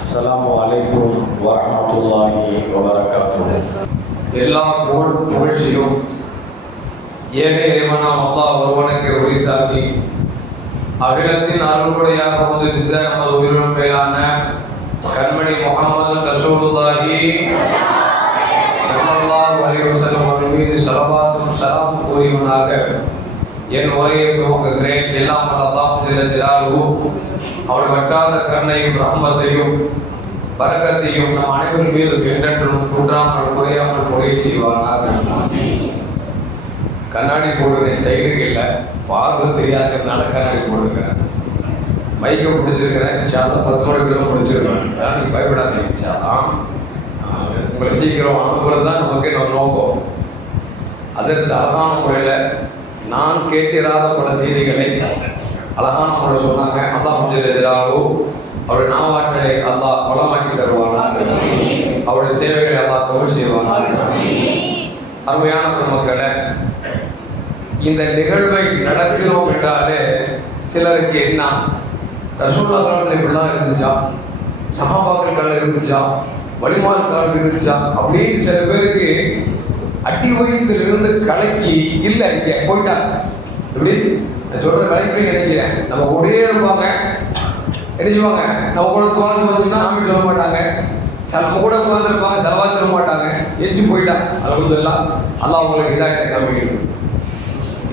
அஸ்ஸலாமு அலைக்கும் வரஹ்மத்துல்லாஹி வபரகாத்துஹு. எல்லா புகழ்ச்சியும் ஏக இறைவனாம் அல்லாஹ் ஒருவனுக்கு உரித்தாக்கி அகிலத்தின் அருள்கொடையாக வந்திருந்த நமது உயிரினும் மேலான கண்மணி முஹம்மது ரசூலுல்லாஹி ஸல்லல்லாஹு அலைஹி வஸல்லம் அவர்கள் மீது ஸலவாத்தும் ஸலாமும் கூறியவனாக என் உரையை துவங்குகிறேன். எல்லாம் அல்லாஹ் ஜல்ல ஜலாலுஹு அவருடைய வற்றாத கருணையும் ரஹ்மத்தையும் பரக்கத்தையும் நம் அனைவரும் மீது என்றென்றும் குன்றாமல் குறையாமல் பொழிய செய்வானாக. கண்ணாடி போடுற ஸ்டைலுக்கு இல்லை, பார்வை தெரியாததுனால கண்ணாடி போட்டுருக்கிறேன். மைக்கை பிடிச்சிருக்கிறேன். இன்ஷால்லாம் 10 மணிக்குள்ள முடிச்சிருக்கிறேன். அதனால் நீங்கள் பயப்படாதீங்க. இன்ஷால்லாம் உங்களை சீக்கிரம் அனுப்புறது தான் நமக்கு நம்ம நோக்கம். அதற்கு அழகான முறையில் நான் கேட்டிராத பல செய்திகளை அழகான முறை சொன்னாங்க. அல்லாஹ் ஜல்லல்லாஹு அவருடைய நாவாற்றலை அல்லாஹ் வளமாக்கி தருவானாக. அவருடைய சேவைகளை அல்லாஹ் கபூல் செய்வானாக. அருமையான பெருமக்களை, இந்த நிகழ்வை நடத்தினோம் என்றாலே சிலருக்கு என்ன, ரசூலுல்லாஹ் காலத்தில் இப்படிலாம் இருந்துச்சா, சஹாபாக்கள் காலம் இருந்துச்சா, வலிமால் காலம் இருந்துச்சா அப்படின்னு சில பேருக்கு அடி வயிற்றிலிருந்து கலக்கி இல்லை இங்கே போயிட்டாங்க. எப்படி சொல்கிற கலைப்பை நினைக்கிறேன். நம்ம கூடயே இருப்பாங்க, என்ன செய்வாங்க, நம்ம கூட தோல்வி வந்துன்னா ஆமி சொல்ல மாட்டாங்க, நம்ம கூட உட்காந்துருப்பாங்க, செலவா சொல்ல மாட்டாங்க, எஞ்சி போயிட்டாங்க. அல்ஹம்துலில்லாஹ் அல்லாஹ் உங்களுக்கு இதாயத்தை காமிக்கணும்.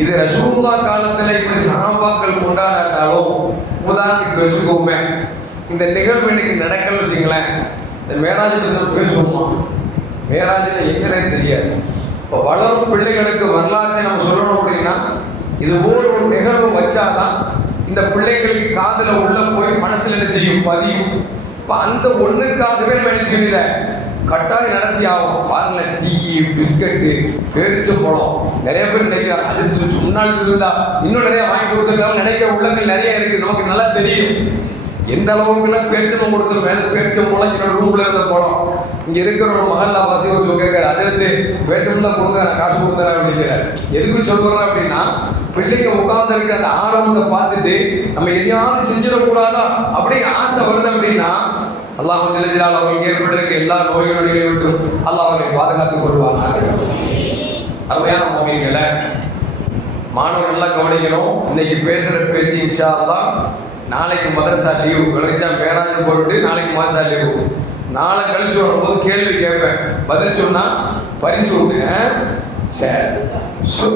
இது ரசூலுல்லாஹ் காலத்தில் இப்படி சஹாபாக்கள் கொண்டாடாட்டாலும் உதாரணத்துக்கு வச்சுக்கோமே, இந்த நிகழ்வு இன்னைக்கு நடக்கல வச்சுங்களேன், இந்த மேராஜ் பற்றி பேசுவோமா, மேராஜில் எங்கன்னே தெரியாது. இப்போ வளரும் பிள்ளைகளுக்கு வரலாற்றை நம்ம சொல்லணும் அப்படின்னா இது போல் ஒரு நிகழ்வு வச்சாதான் இந்த பிள்ளைகளுக்கு காதில் உள்ள போய் மனசில் என்ன செய்யும், பதியும். இப்போ அந்த ஒன்றுக்காகவே நினைச்சுல கட்டாயம் நடத்தி ஆகும். பாருங்களேன், டீ, பிஸ்கட்டு, பேரிச்ச பழம் நிறைய பேர் நினைக்கிறாங்க. அது முன்னாள் இருந்தா இன்னும் நிறைய வாங்கி கொடுத்துருக்காங்க நினைக்கிற உள்ளங்கள் நிறைய இருக்குது. நமக்கு நல்லா தெரியும் எந்த அளவுக்குலாம் பேச்சம் கொடுத்து மேலே பேச்சம் போல என்னோட ரூம்ல இருந்த படம். இங்கே இருக்கிற ஒரு மகல்லா வாசி ஒரு கேட்காரு, அதிலிருந்து பேச்சம் தான் கொடுங்க, நான் காசு கொடுத்தேன் அப்படிங்கிறார். எதுக்கு சொல்கிறேன் அப்படின்னா, பிள்ளைங்க உட்கார்ந்து இருக்கிற அந்த ஆர்வத்தை பார்த்துட்டு நம்ம எதையாவது செஞ்சிடக்கூடாதா அப்படிங்கிற ஆசை வருது அப்படின்னா அல்லாஹ் ஜல்ல ஜலாலுஹு அவர்களுக்கு ஏற்பட்டிருக்க எல்லா நோய்களை விட்டு அல்லாஹ் அவர்களை பாதுகாத்துக் கொள்வாங்க. அருமையான மோமின்களை, மாணவர்கள்லாம் கவனிக்கணும். இன்னைக்கு பேசுகிற பேச்சு இன்ஷா அல்லாஹ் நாளைக்கு மதரசா லீவு, கழிச்சா மேராஜ் போட்டு நாளைக்கு மாசா லீவு. நாளை கழிச்சு வரும்போது கேள்வி கேட்பேன், பதில் சொன்னா பரிசு உண்டு. சரி,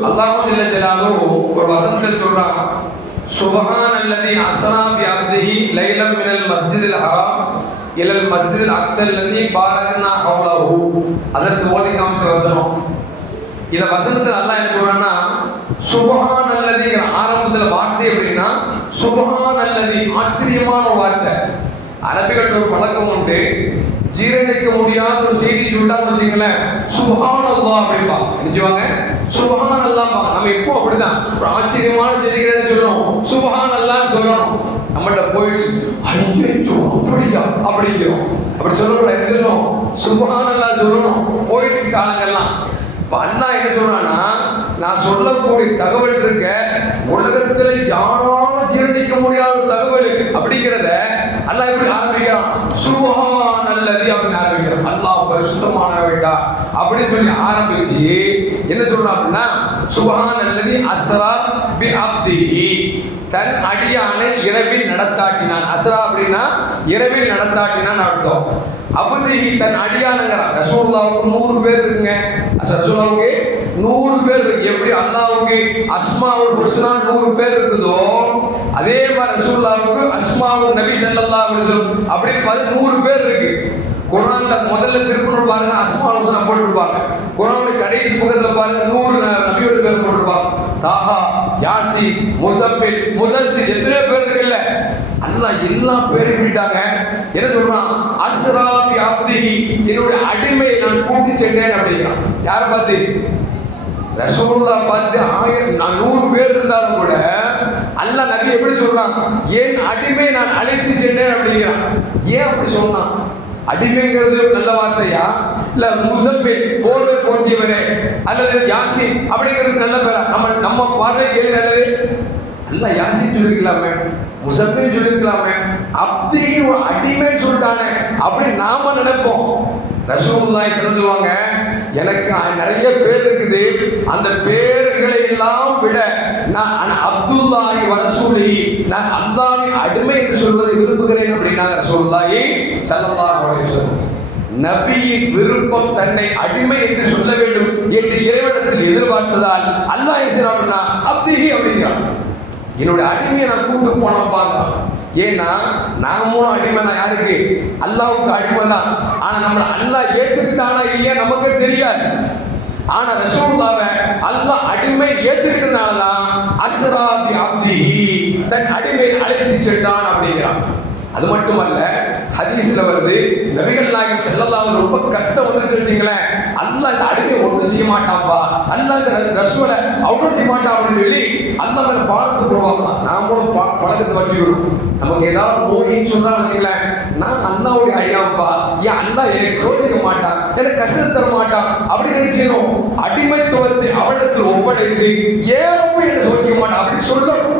அல்லாஹ் ஜல்ல ஜலாலுஹு ஒரு வசனத்தை சொல்றான், சுப்ஹானல்லதி அஸ்ரா பி அப்திஹி லைலம் மினல் மஸ்ஜிதில் ஹராம் இலல் மஸ்ஜிதில் அக்ஸல் லதி பாரக்னா ஹவ்லஹு. அதற்கு ஓதி காமிச்ச வசனம். இந்த வசனத்தில் அல்லாஹ் என்ன சொல்றான்னா, சுப்ஹானல்லதிங்கிற ஆரம்பத்தில் வார்த்தை அப்படின்னா சுப்ஹானல்லதி, ஆச்சரியமான வார்த்தை. அரபிகள் ஒரு பழக்கம் உண்டு, ஜீரணிக்க முடியாத ஒரு செய்தி சொல்லிட்டான்னு வச்சுங்களேன், சுப்ஹானல்லாஹ் அப்படிப்பா நினைச்சுவாங்க, சுப்ஹானல்லாஹ். நம்ம இப்போ அப்படிதான் ஒரு ஆச்சரியமான செய்திகளை சொல்லணும், சுப்ஹானல்லாஹ் சொல்லணும். நம்மள்ட்ட போயிடுச்சு, ஐயோ அப்படியா அப்படிங்கிறோம். அப்படி சொல்லக்கூடாது, என்ன சொல்லணும், சுப்ஹானல்லாஹ் சொல்லணும். போயிடுச்சு காலங்கள்லாம். இப்போ அல்லாஹ் என்ன சொல்றான்னா, நான் சொல்லக்கூடிய தகவல் இருக்க உலகத்தில் யாராலும் ஜீரணிக்க முடியாத தகவல் அப்படிங்கிறத அல்லாஹ் எப்படி ஆரம்பிக்கிறான், சுப்ஹானல்லதி அப்படின்னு ஆரம்பிக்கிறான். அல்லாஹ் பரிசுத்தமான வேண்டாம் அப்படின்னு சொல்லி ஆரம்பிச்சு என்ன சொல்றான் அப்படின்னா, சுப்ஹானல்லதி அஸ்ரா பி அப்திஹி, தன் அடியானை இரவில் நடத்தாட்டினான். அஸ்ரா அப்படின்னா இரவில் நடத்தாட்டினான் அர்த்தம். அப்திஹி தன் அடியானுங்கிறான். ரசூலுல்லாஹ்வுக்கு 100 பேர் இருக்குங்க. ரசூலுல்லாஹ்வுக்கு 100 பேர் இருக்கு. எப்படி அல்லாஹ்வுக்கு அஸ்மாவுல் ஹுஸ்னா 100 பேர் இருக்குதோ அதே மாதிரி ரசூலுல்லாஹ்வுக்கு அஸ்மாவுல் நபி ஸல்லல்லாஹு அலைஹி வஸல்லம் அப்படி 100 பேர் இருக்கு. குர்ஆன்ல முதல்ல திருக்குறள் பாருங்க, அஸ்மாவுல் ஹுஸ்னா போட்டுருப்பாங்க. குர்ஆனுடைய கடைசி பக்கத்துல பாருங்க 100 நபியோட பேர் போட்டுருப்பாங்க. தாஹா, யாசின், முஸப்பில், முதஸ்ஸிர், எத்தனை பேர் இருக்குல்ல, அல்லாஹ் எல்லா பேரையும் விட்டாங்க. என்ன சொல்றான், அஸ்ரா பி அப்திஹி, என்னுடைய அடிமையை நான் கூட்டி சென்றேன் அப்படிங்கிறான். யாரை பார்த்து, ரசூலுல்லாஹ் பார்த்து. 100 பேர் இருந்தாலும் கூட அல்லாஹ் நபி எப்படி சொல்றான், என் அடிமை நான் அழைத்து சென்றேன் அப்படிங்கிறான். ஏன் அப்படி சொன்னான்? அடிமைங்கிறது நல்ல வார்த்தையா, இல்ல முஸப்பில் போர்வை போர்த்தியவரே அல்லது யாசின் அப்படிங்கிறது நல்ல பேரா? நம்ம பார்வைக்கு எது நல்லது? அல்லாஹ் யாசின் சொல்லிக்கலாமே. முசப்பின்னு சொல்லியிருக்கலாமே, அப்தி அடிமைன்னு சொல்லிட்டானே அப்படின்னு நாம நினைப்போம். ரசூலுல்லாஹி சொல்லுவாங்க, எனக்கு நிறைய பேர் இருக்குது, அந்த பேர்களை எல்லாம் விட நான் அப்துல்லாஹி வ ரசூலிஹி, நான் அல்லாஹ்வின் அடிமை என்று சொல்வதை விரும்புகிறேன் அப்படின்னாங்க ரசூலுல்லாஹி ஸல்லல்லாஹு அலைஹி வஸல்லம். நபியின் விருப்பம் தன்னை அடிமை என்று சொல்ல வேண்டும் என்று இறைவனிடத்தில் எதிர்பார்த்ததால் அல்லாஹ் என்ன செய்யறான், அப்திஹி அப்படிங்கிறான். என்னுடைய அடிமையை நான் கூட்டு போனோம் பாருங்க. ஏன்னா நாமும் அடிமை தான். யாருக்கு? அல்லாஹ்வுக்கு அடிமை தான். ஆனா நம்மள அல்லாஹ் ஏத்துக்கிட்டானா இல்லையா நமக்கு தெரியாது. ஆனா ரசூலுல்லாஹ்வை அல்லாஹ் அடிமை ஏத்துக்கிட்டனாலதான் அஸ்ரா பி அப்திஹி, தன் அடிமை அழைத்து சென்றான் அப்படிங்கிறான். அது மட்டுமல்ல, ஹதீஸ்ல வருது, நபிகள் நாயகம் ஸல்லல்லாஹு அலைஹி ரொம்ப கஷ்டம் வந்துருச்சு வச்சுங்களேன், அல்லாஹ் இந்த அடிமை ஒன்றும் செய்ய மாட்டான்பா, அல்லாஹ் இந்த ரசூலை அவ்வளவு செய்ய மாட்டான் அப்படின்னு சொல்லி அல்லாஹ் மேல பாலத்து போடுவாங்களாம். நாமளும் பழக்கத்தை வச்சுக்கிறோம். நமக்கு ஏதாவது நோயின்னு சொன்னா வச்சுங்களேன், நான் அல்லாஹ்வுடைய அடியாப்பா, ஏன் அல்லாஹ் எனக்கு சோதிக்க மாட்டான், எனக்கு கஷ்டத்தை தர மாட்டான் அப்படின்னு நினைச்சோம். அடிமைத்துவத்தை அவனிடத்தில் ஒப்படைத்து ஏன் என்ன சோதிக்க மாட்டான் அப்படின்னு சொல்லணும்.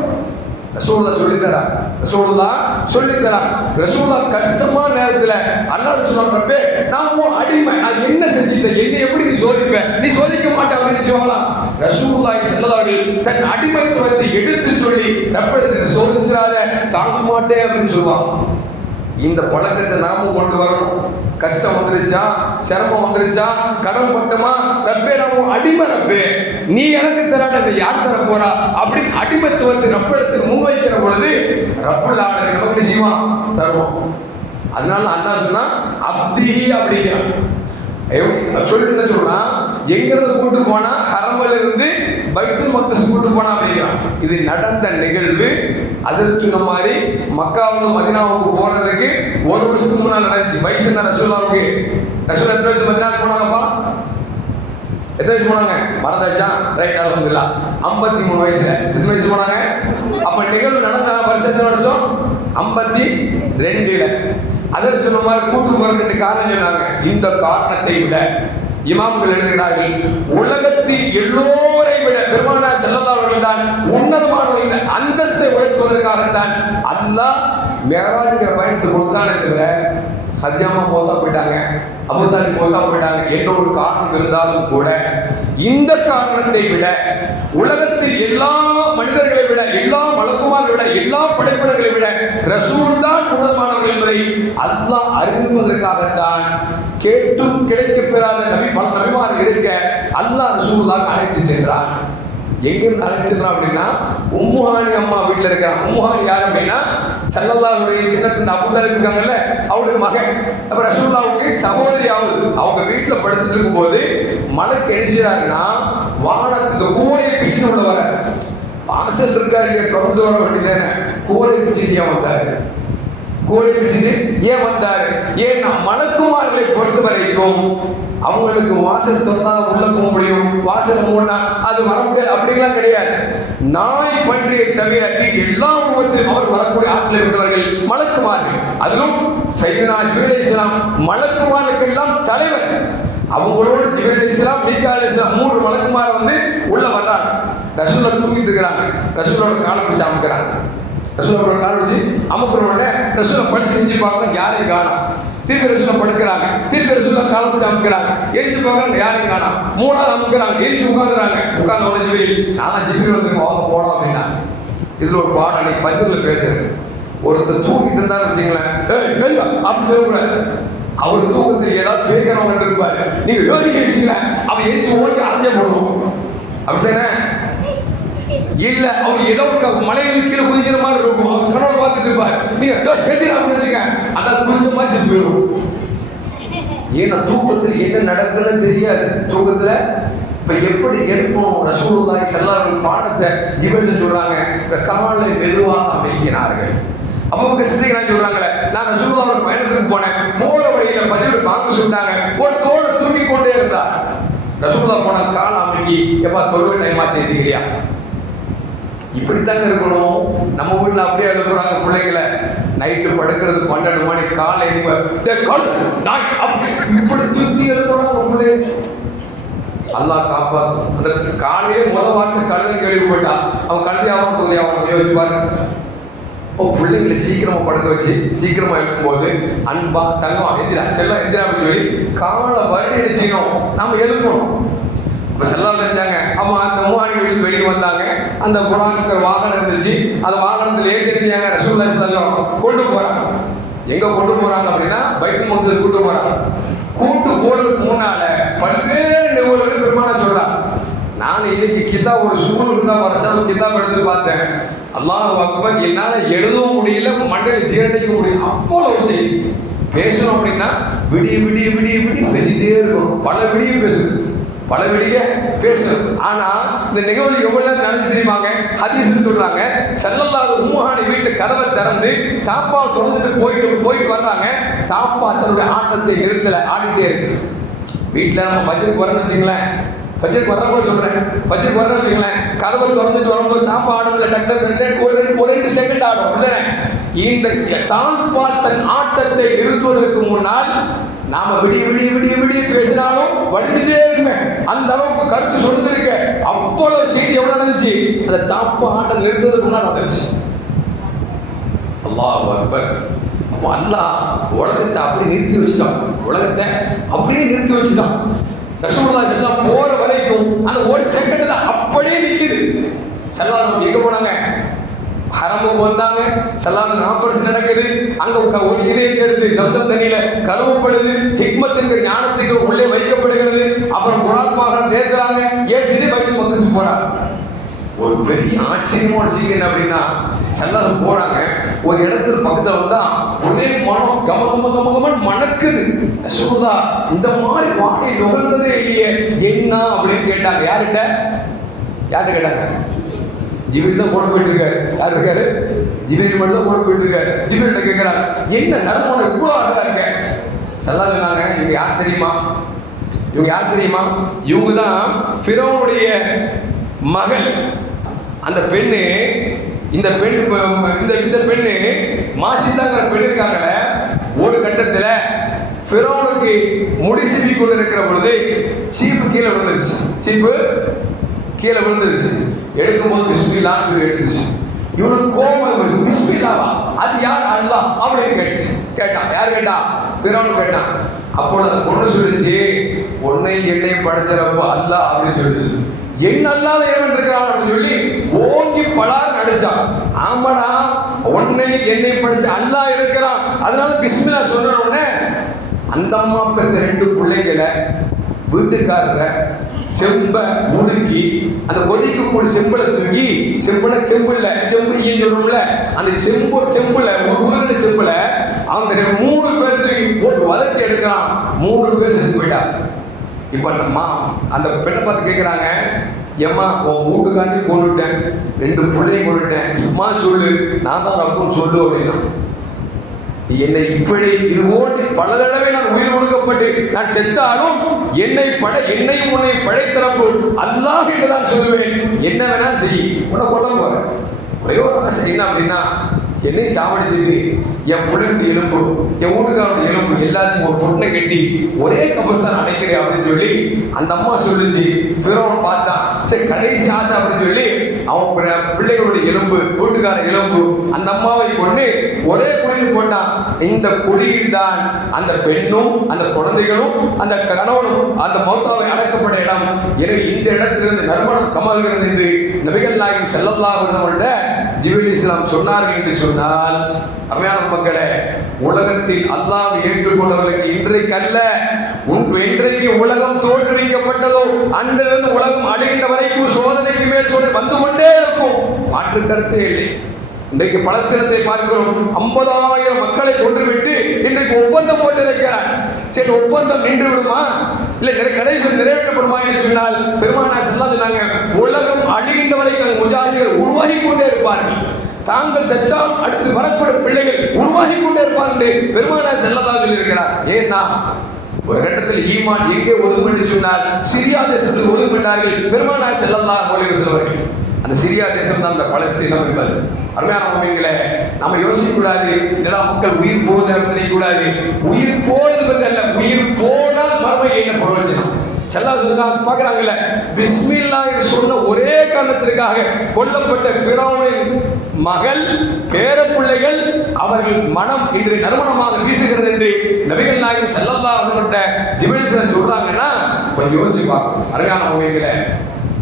ரசூலுல்லாஹ் சொல்லித்தரார். ரசூலுல்லாஹ் சொல்லித்தரார். ரசூலுல்லாஹ் கஷ்டமான நேரத்துல அல்லாஹ் சொன்னாங்க, ரப்பே நான் உன் அடிமை, நான் என்ன செஞ்சிட்டேன், என்ன எப்படி நீ சோதிப்ப, நீ சோதிக்க மாட்டே அப்படின்னு சொல்லுவாங்களாம். ரசூலுல்லாஹி ஸல்லல்லாஹு அலைஹி வஸல்லம் தன் அடிமைத்துவத்தை எடுத்து சொல்லி ரப்பே சோதிச்சிராத, தாங்க மாட்டேன் அப்படின்னு சொல்லுவாங்க. இந்த பழக்கத்தை நாமும் கொண்டு வரணும். கஷ்டம் வந்துருச்சா, சிரமம் வந்துருச்சா, கடன் பட்டமா, ரப்பே நம்ம அடிமை, ரப்பே நீ எனக்கு தராட்ட யார் தர போறா அப்படின்னு அடிமைத்துவத்தை ரப்பிடத்தில் முன்வைக்கிற பொழுது ரப்பல் ஆலமீன் நமக்கு செய்வான், தருவோம். அதனால அல்லாஹ் சொன்னா அப்திஹி அப்படிங்கிறான். சொல்லிட்டு என்ன சொல்றான், எங்கிருந்து கூட்டு போனா, ஹரம்ல இருந்து பைத்துல் மக்தஸ் கூட்டு போனா அப்படிங்கிறான். இது நடந்த நிகழ்வு. அதில் சொன்ன மாதிரி மக்காவுக்கு மதீனாவுக்கு போறதுக்கு ஒரு வருஷத்துக்கு முன்னாடி நடந்துச்சு. வயசு என்ன ரசூலுல்லாஹ்வுக்கு? ரசூல் எத்தனை வயசு மதீனாவுக்கு போனாங்கப்பா? எத்தனை வயசு போனாங்க? மறந்தாச்சா? ரைட், அல்ஹம்துலில்லாஹ். 53 வயசுல. எத்தனை வயசு போனாங்க? அப்ப நிகழ்வு நடந்த வருஷம் வருஷம் 52ல. அதில் சொன்ன மாதிரி கூட்டு போறதுக்கு காரணம் சொன்னாங்க. இந்த காரணத்தை விட இமாம்கள் எழுதுகிறார்கள், உலகத்தில் எல்லோரை விட பெருமானார் ஸல்லல்லாஹு அலைஹி வஸல்லம் தான் உன்னதமானவர்கள் அந்தஸ்தை உயர்த்துவதற்காகத்தான் அல்லாஹ் மிஅராஜ்ங்கிற பயணத்தை கொடுத்தானே தவிர ஹஜ்ஜாமா மௌத்தா போயிட்டாங்க, அபூ தாலிப் மௌத்தா போயிட்டாங்க என்ற ஒரு காரணம் இருந்தாலும் கூட இந்த காரணத்தை விட உலகத்தில் எல்லா மனிதர்களை விட, எல்லா மலக்குமார்களை விட, எல்லா படைப்பினங்களை விட ரசூல் தான் உன்னதமானவர்கள் என்பதை அல்லாஹ் அறிவிப்பதற்காகத்தான் கேட்டும் கிடைக்க பெறாத பல நபிமார்கள் இருக்க அல்லாஹ் ரசூலுல்லாஹ் அழைத்து சென்றான். எங்கிருந்து அழைச்சிடறான் அப்படின்னா, உம்முஹானி அம்மா வீட்டில் இருக்கிறான். உம்முஹானி யார் அப்படின்னா, ஸல்லல்லாஹுடைய சின்னத்தின் அபூ தாலிப் இருக்காங்கல்ல, அவருடைய மகன். அப்ப ரசூலுல்லாஹ்வுக்கு சகோதரி ஆகுது. அவங்க வீட்டில் படுத்துட்டு இருக்கும்போது மலக்கு என்ன செய்யறாருன்னா, வானத்து கூரையை பிச்சுன்னு உள்ள வர, வாசல் இருக்கா இல்லையா, திறந்து வர வேண்டியதானே, கூரை பிச்சுட்டு ஏன் வந்தாரு? கூரை பிச்சுட்டு ஏன் வந்தாரு? ஏன்னா மலக்குமார்களை பொறுத்த வரைக்கும் அவங்களுக்கு வாசல் திறந்தா உள்ள போக முடியும், வாசல் மூடனா அது வர முடியாது அப்படிலாம் கிடையாது. நாய் பன்றியை தவிர எல்லா உருவத்திலும் அவர் வரக்கூடிய ஆற்றலை விட்டவர்கள் மலக்குமார்கள். அதிலும் சையதுனா ஜிப்ரீல் அலைஹிஸ்ஸலாம் மலக்குமார்களுக்கெல்லாம் தலைவர். அவங்களோடு ஜிப்ரீல் அலைஹிஸ்ஸலாம், மீகாயில் அலைஹிஸ்ஸலாம் 3 மலக்குமார் வந்து உள்ள வந்தாங்க. ரசூலுல்லாஹ் தூங்கிட்டு இருக்கிறாங்க. ரசூலோட காலை பிடிச்சு அமுக்குறாங்க. ரசூலோட காலை பிடிச்சு அமுக்குறோட ரசூலை படுத்து செஞ்சு பார்க்கணும், யாரையும் காணோம். திருப்பி ரசூலை படுக்கிறாங்க. திருப்பி ரசூலை காலை பிடிச்சு அமுக்குறாங்க. எழுந்து பார்க்கறாங்க, யாரையும் காணோம். 3ஆவது அமுக்குறாங்க. எழுந்து உட்காந்துறாங்க. உட்கார்ந்த உடனே ஜிப்ரீல், நான் ஜிப்ரீல் வந்துருக்கோம், அவங்க போனோம் அப்படின்னா. இதுல ஒரு பாடம் அன்னைக்கு ஃபஜ்ர்ல பேசுறேன். ஒருத்தர் தூங்கிட்டு இருந்தாரு வச்சுங்களேன், அப்படி பேசக்கூடாது. அவர் தூக்கத்தில் ஏதாவது பேசுறவங்க இருப்பாரு, நீங்க யோசிக்க வச்சுங்கள அவன் எழுச்சி ஓடி அரைஞ்ச போடுவோம் அப்படித்தானே? இல்ல அவர் ஏதோ மலையில கீழே குதிக்கிற மாதிரி இருக்கும், அவர் கனவு பார்த்துட்டு இருப்பாரு, நீங்க அதான் குதிச்ச மாதிரி செத்து போயிடும். ஏன்னா தூக்கத்தில் என்ன நடக்குன்னு தெரியாது. தூக்கத்துல இப்ப எப்படி எழுப்பணும்? ரசூலுல்லாஹி ஸல்லல்லாஹு அலைஹி வஸல்லம் பாடத்தை ஜிப்ரீல் சொல்றாங்க, காலை மெதுவாக அமைக்கினார்கள். அப்போ சித்திக்கிறாங்க, சொல்றாங்களே, நான் ரசூலுல்லாஹ் பயணத்துக்கு போனேன், போற வழியில ஃபஜ்ர் பாங்க சொன்னாங்க, ஒரு தோள் தூங்கி கொண்டே இருந்தார். ரசூலுல்லாஹ் போன கால் அமைக்கி, எப்பா தொழுகை டைம் ஆச்சு எழுதிக்கிறியா? இப்படித்தாங்க இருக்கணும். நம்ம வீட்டில் அப்படியே எழுப்புறாங்க பிள்ளைங்களை, நைட்டு படுக்கிறது 12 மணி, காலை இப்படி சுத்தி எழுப்புறாங்க பிள்ளை. அல்லாஹ் காப்பாத்து. அந்த காலையே முதல் வார்த்தை கல்வி கேள்வி போயிட்டா அவன் கல்வி ஆகும் தொகுதி ஆகணும். யோசிச்சு பாருங்க. பிள்ளைங்களை சீக்கிரமா படுக்க வச்சு சீக்கிரமா இருக்கும்போது அன்பா தங்கம் எந்திரா செல்லம் எந்திரா அப்படின்னு சொல்லி காலை வருடம் என்ன செய்யணும் நாம எழுப்பணும். இப்போ செல்லாம் செஞ்சாங்க. ஆமா, அந்த மூவாணி வீட்டுக்கு வெளியே வந்தாங்க. அந்த புறாக்கு வாகனம் இருந்துச்சு. அந்த வாகனத்தில் ஏற்றிருந்தாங்க. ரசூலுல்லாஹி ஸல்லல்லாஹு அலைஹி வஸல்லம் கொண்டு போறாங்க. எங்க கொண்டு போறாங்க அப்படின்னா பைத்துல் முகத்தஸுக்கு கூட்டு போறாங்க. கூட்டு போறதுக்கு முன்னால பல்வேறு நிகழ்வுகள் பெருமானா சொல்றாங்க. நான் இன்னைக்கு கிதாப் ஒரு ஸ்கூலுக்கு தான் வருஷம் கிதாப் எடுத்து பார்த்தேன். அல்லாஹ் அக்பர், என்னால எழுதவும் முடியல, மண்டையில் ஜீரணிக்க முடியல, அவ்வளவு செய்தி பேசணும் அப்படின்னா விடிய விடிய விடிய விடிய பேசிட்டே இருக்கணும். பல விடிய பேசுது, பல வெளிய பேசும். ஆனா இந்த நிகழ்வு எவ்வளவு நேரம் நினைச்சு தெரியுமாங்க? ஹதீஸ் சொல்றாங்க, ஸல்லல்லாஹு உம்முஹானி வீட்டு கதவை திறந்து தாப்பா திறந்துட்டு போயிட்டு வர்றாங்க. தாப்பா தன்னுடைய ஆட்டத்தை நிறுத்தல, ஆடிட்டே இருக்கு. வீட்டுல நம்ம ஃபஜ்ருக்கு வரணும்னு வச்சுங்களேன், ஃபஜ்ருக்கு வர்ற கூட சொல்றேன், ஃபஜ்ருக்கு வர்றோம்னு வச்சுங்களேன், கதவை திறந்துட்டு வரும்போது தாப்பா ஆடும்ல, டக்டர் ஒரு 2 செகண்ட் ஆடும். இந்த தாப்பா தன் ஆட்டத்தை நிறுத்துவதற்கு முன்னால் நாம விடிய விடிய விடிய விடிய பேசினாலும் வடிந்துட்டே இருக்குமே, அந்த அளவுக்கு கருத்து சொல்லிருக்க. அவ்வளவு செய்தி எவ்வளவு நடந்துச்சு, அந்த தாப்பா ஆட்டம் நிறுத்துவதற்கு முன்னால் நடந்துச்சு. அல்லாஹ் அக்பர். அப்போ அல்லாஹ் உலகத்தை அப்படியே நிறுத்தி வச்சுட்டான், உலகத்தை அப்படியே நிறுத்தி வச்சுட்டான். ரசூலுல்லாஹி ஸல்லல்லாஹு அலைஹி வஸல்லம் போற வரைக்கும் அந்த ஒரு செகண்ட் தான் அப்படியே நிக்குது. ஸல்லல்லாஹு எங்க போனாங்க? ஹரமுக்கு வந்தாங்க. ஸல்லல்லாஹு ஆபரேஷன் நடக்குது. அங்க ஒரு இதயம் எடுத்து சப்தம் தண்ணியில கழுவப்படுது. ஹிக்மத் என்கிற ஞானத்துக்கு உள்ளே வைக்கப்படுகிறது. அப்புறம் குரான் தேர்றாங்க, ஏற்றிட்டு பைத்துல் முகத்தஸ் போறாங்க. ஒரு பெரிய ஆச்சரியமான செய்தி அப்படின்னா, ஸல்லல்லாஹு போறாங்க, ஒரு இடத்துல பக்கத்துல வந்தா ஒரே மனம் கம கம கம கமன்னு மணக்குது. ரசூலுல்லாஹ் இந்த மாதிரி வாடை நுகர்ந்ததே இல்லையே, என்ன அப்படின்னு கேட்டாங்க. யார்கிட்ட கேட்டாங்க? ஜிப்ரீல் தான் கூட போயிட்டு இருக்காரு. யார் இருக்காரு? ஜிப்ரீல் மட்டும் தான் கூட போயிட்டு இருக்காரு. ஜிப்ரீல் கேட்கிறாங்க, என்ன நறுமணம் இவ்வளோ அழகா இருக்க? ஸல்லல்லாஹு சொன்னாங்க, இவங்க யார் தெரியுமா? இவங்க தான் ஃபிரௌனுடைய மகள். அந்த பெண்ணு, இந்த பெண்ணு மாசிதாங்கிற பெண் இருக்காங்கல்ல, ஒரு கட்டத்தில் ஃபிரௌனுக்கு முடி சீவி கொண்டு இருக்கிற பொழுது சீப்பு கீழே விழுந்துருச்சு. எடுக்கும்போது பிஸ்மில்லான்னு சொல்லி எடுத்துச்சு. இவனுக்கு கோபம், பிஸ்மில்லாவா? அது யார்? அல்லாஹ் அப்படின்னு கேட்டான். யார் கேட்டா? ஃபிரௌன் கேட்டான். அப்பொழுது அந்த பொண்ணு சொல்லிச்சு, உன்னை என்னை படைச்சறப்போ அல்லாஹ் அப்படின்னு சொல்லிச்சு. என்ன அல்லாத இறைவன் இருக்கிறான் அப்படின்னு சொல்லி ஓங்கி பலார் அடிச்சான். ஆமாடா, உன்னை என்னை படைச்ச அல்லாஹ் இருக்கிறான், அதனால பிஸ்மில்லா சொன்ன உடனே அந்த அம்மா பெற்ற 2 பிள்ளைங்களை வீட்டுக்காரரை செம்ப உருக்கி அந்த கொதிக்கக்கூடிய செம்பலை தூக்கி, செம்பு சொல்றோம்ல, அந்த செம்புல உருகின செம்புல அந்த 3 பேர் தூக்கி போட்டு வதக்கி எடுக்கிறான். 3 பேர் செத்து போயிட்டாங்க. இப்ப அந்த பெண்ணை பார்த்து கேட்கிறாங்க, ஏம்மா உன் வீட்டுக்காண்டி கொண்டுட்டேன், 2 பிள்ளையும் கொண்டுட்டேன், இம்மா சொல்லு, நான் தான் ரப்புன்னு சொல்லு அப்படின்னா. என்னை இப்படி இது போன்று பல தடவை நான் உயிர் கொடுக்கப்பட்டு நான் செத்தாலும் என்னையும் உன்னை படைத்தரப்பு அல்லாஹ் என்று தான் சொல்லுவேன். என்ன வேணா செய், உன்னை கொல்ல போறேன். ஒரே ஒரு ஆசை என்ன அப்படின்னா, என்னை சாவடிச்சுட்டு என் பிள்ளைக்கு எலும்பு, என் வீட்டுக்காரோட எலும்பு எல்லாத்தையும் ஒரு பொண்ணை கட்டி ஒரே கபஸ்தான் அடைக்கிறேன் அப்படின்னு சொல்லி அந்த அம்மா சொல்லிச்சு. ஃபிரௌன் பார்த்தான், சரி கடைசி ஆசை அப்படின்னு சொல்லி அவன் பிள்ளைகளுடைய எலும்பு, வீட்டுக்கார எலும்பு அந்த அம்மாவை கொண்டு ஒரே குழியில் போட்டான். இந்த குழியில் தான் அந்த பெண்ணும் அந்த குழந்தைகளும் அந்த கணவனும் அந்த மௌத்தாவை அடக்கப்பட்ட இடம். எனவே இந்த இடத்திலிருந்து நறுமணம் கமல்கிறது என்று நபிகள் நாயகம் ஸல்லல்லாஹு அலைஹி வஸல்லம் ஜிப்ரீல் இஸ்லாம் சொன்னார்கள் என்று சொன்னால், அருமையான மக்களே, உலகத்தில் அல்லாஹ்வை ஏற்றுக்கொண்டவர்களுக்கு இன்றைக்கு அல்ல, என்றைக்கு உலகம் தோற்றுவிக்கப்பட்டதோ அன்றிலிருந்து உலகம் அழிகின்ற வரைக்கும் சோதனைக்கு மேல் சோதனை வந்து கொண்டே இருக்கும். மாற்று கருத்தே இல்லை. இன்றைக்கு பலஸ்தீனத்தை பார்க்கிறோம், 50,000 மக்களை கொன்றுவிட்டு இன்றைக்கு ஒப்பந்தம் போட்டிருக்கிறார். சரி, ஒப்பந்தம் நின்று விடுமா, இல்லை கடைசி நிறைவேற்றப்படுமா என்று சொன்னால், பெருமானார் ஸல்லல்லாஹு சொன்னாங்க, உலகம் அழிகின்ற வரைக்கும் முஜாஹிதுகள் உருவாகி கொண்டே இருப்பார்கள். தாங்கள் செத்தால் அடுத்து வரக்கூடிய பிள்ளைகள் உருவாகி கொண்டே இருப்பார்கள் என்று பெருமானார் ஸல்லல்லாஹு சொல்லியிருக்கிறார். ஏன்னா ஒரு இடத்துல ஈமான் எங்கே ஒதுங்கும் என்று சொன்னால் சிரியா தேசத்தில் ஒதுங்கிவிட்டார்கள் பெருமானார் ஸல்லல்லாஹு அலைஹி வஸல்லம். அந்த சிரியா தேசம் தான் அந்த பலஸ்தீனம் என்பது. அருமையான உண்மைகளை நம்ம யோசிக்க கூடாது. எல்லா மக்கள் உயிர் போகுது நினைக்க கூடாது. உயிர் போவது அல்ல, உயிர் போனால் மறுமை என்ன பிரயோஜனம்? செல்லாசுக்காக பார்க்குறாங்கல்ல, பிஸ்மில்லா என்று சொன்ன ஒரே காரணத்திற்காக கொல்லப்பட்ட ஃபிரௌனின் மகள் பேரப்பிள்ளைகள் அவர்கள் மனம் இன்று நறுமணமாக வீசுகிறது என்று நபிகள் நாயகம் ஸல்லல்லாஹு அலைஹி வஸல்லம் ஜிப்ரீல் சொல்றாங்கன்னா கொஞ்சம் யோசிச்சு பார்க்கணும். அருமையான மொழிகளை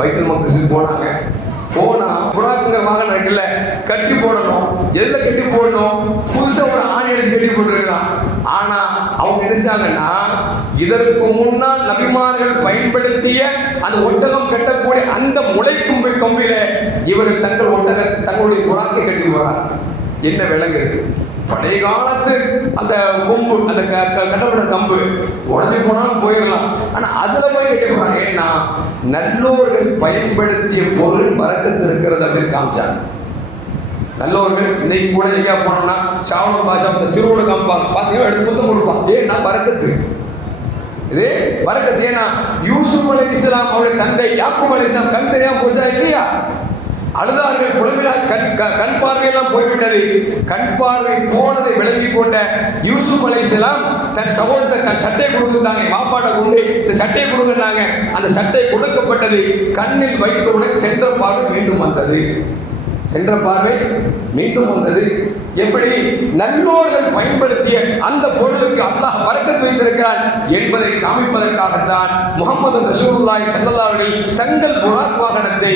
பைத்துல் மக்திஸுக்கு போனா புறாக்குங்கிற மகன் இருக்குல்ல, கட்டி போடணும். எதுல கட்டி போடணும்? புதுசா ஒரு ஆணி அடிச்சு கட்டி போட்டுருக்கலாம். ஆனா அவங்க நினைச்சாங்கன்னா இதற்கு முன்னால் நபிமார்கள் பயன்படுத்திய அந்த ஒட்டகம் கட்டக்கூடிய அந்த முளைக்கும் கம்பியில இவர்கள் தங்களுடைய புறாக்கை கட்டி போறாங்க. என்ன விலங்கு? பழைய காலத்து அந்த கொம்பு, அந்த கட்டப்பட்ட கம்பு உடஞ்சி போனாலும் போயிடலாம். ஆனா அதுல போய் கட்டி போறாங்க. ஏன்னா நல்லோர்கள் பயன்படுத்திய பொருள் பரக்கத்து இருக்கிறது அப்படின்னு காமிச்சாங்க. நல்லோர்கள் இன்னைக்கு கூட எங்கேயா போனோம்னா சாவண பாஷா திருவோடு காமிப்பாங்க, பார்த்தீங்கன்னா எடுத்து முத்தம் கொடுப்பான். ஏன்னா பரக்கத்து, இது பரக்கத்து. ஏன்னா யூசுப் அலைஹிஸ்ஸலாம் அவருடைய தந்தை யாக்கூப் அலைஹிஸ்ஸலாம் கண் தெரியாம போச்சா இல்லையா? அழுதார்கள், குழம்பினார், கண் பார்வையெல்லாம் போய்விட்டது. கண் பார்வை போனதை விளங்கி கொண்ட யூசுப் அலைஹிஸ்ஸலாம் தன் சகோதரத்தை தன் சட்டை கொடுத்துட்டாங்க, மாப்பாட்டை கொண்டு இந்த சட்டையை கொடுக்குறாங்க. அந்த சட்டை கொடுக்கப்பட்டது. கண்ணில் வைத்தவுடன் சென்ற பார்வை மீண்டும் வந்தது. சென்ற பார்வை மீண்டும் வந்தது. எப்படி நல்லோர்கள் பயன்படுத்திய அந்த பொருளுக்கு அல்லாஹ் பரக்கத் வைத்திருக்கிறான் என்பதை காமிப்பதற்காகத்தான் முஹம்மது ரசூலுல்லாஹி ஸல்லல்லாஹு அலைஹி வஸல்லம் தங்கள் புராக் வாகனத்தை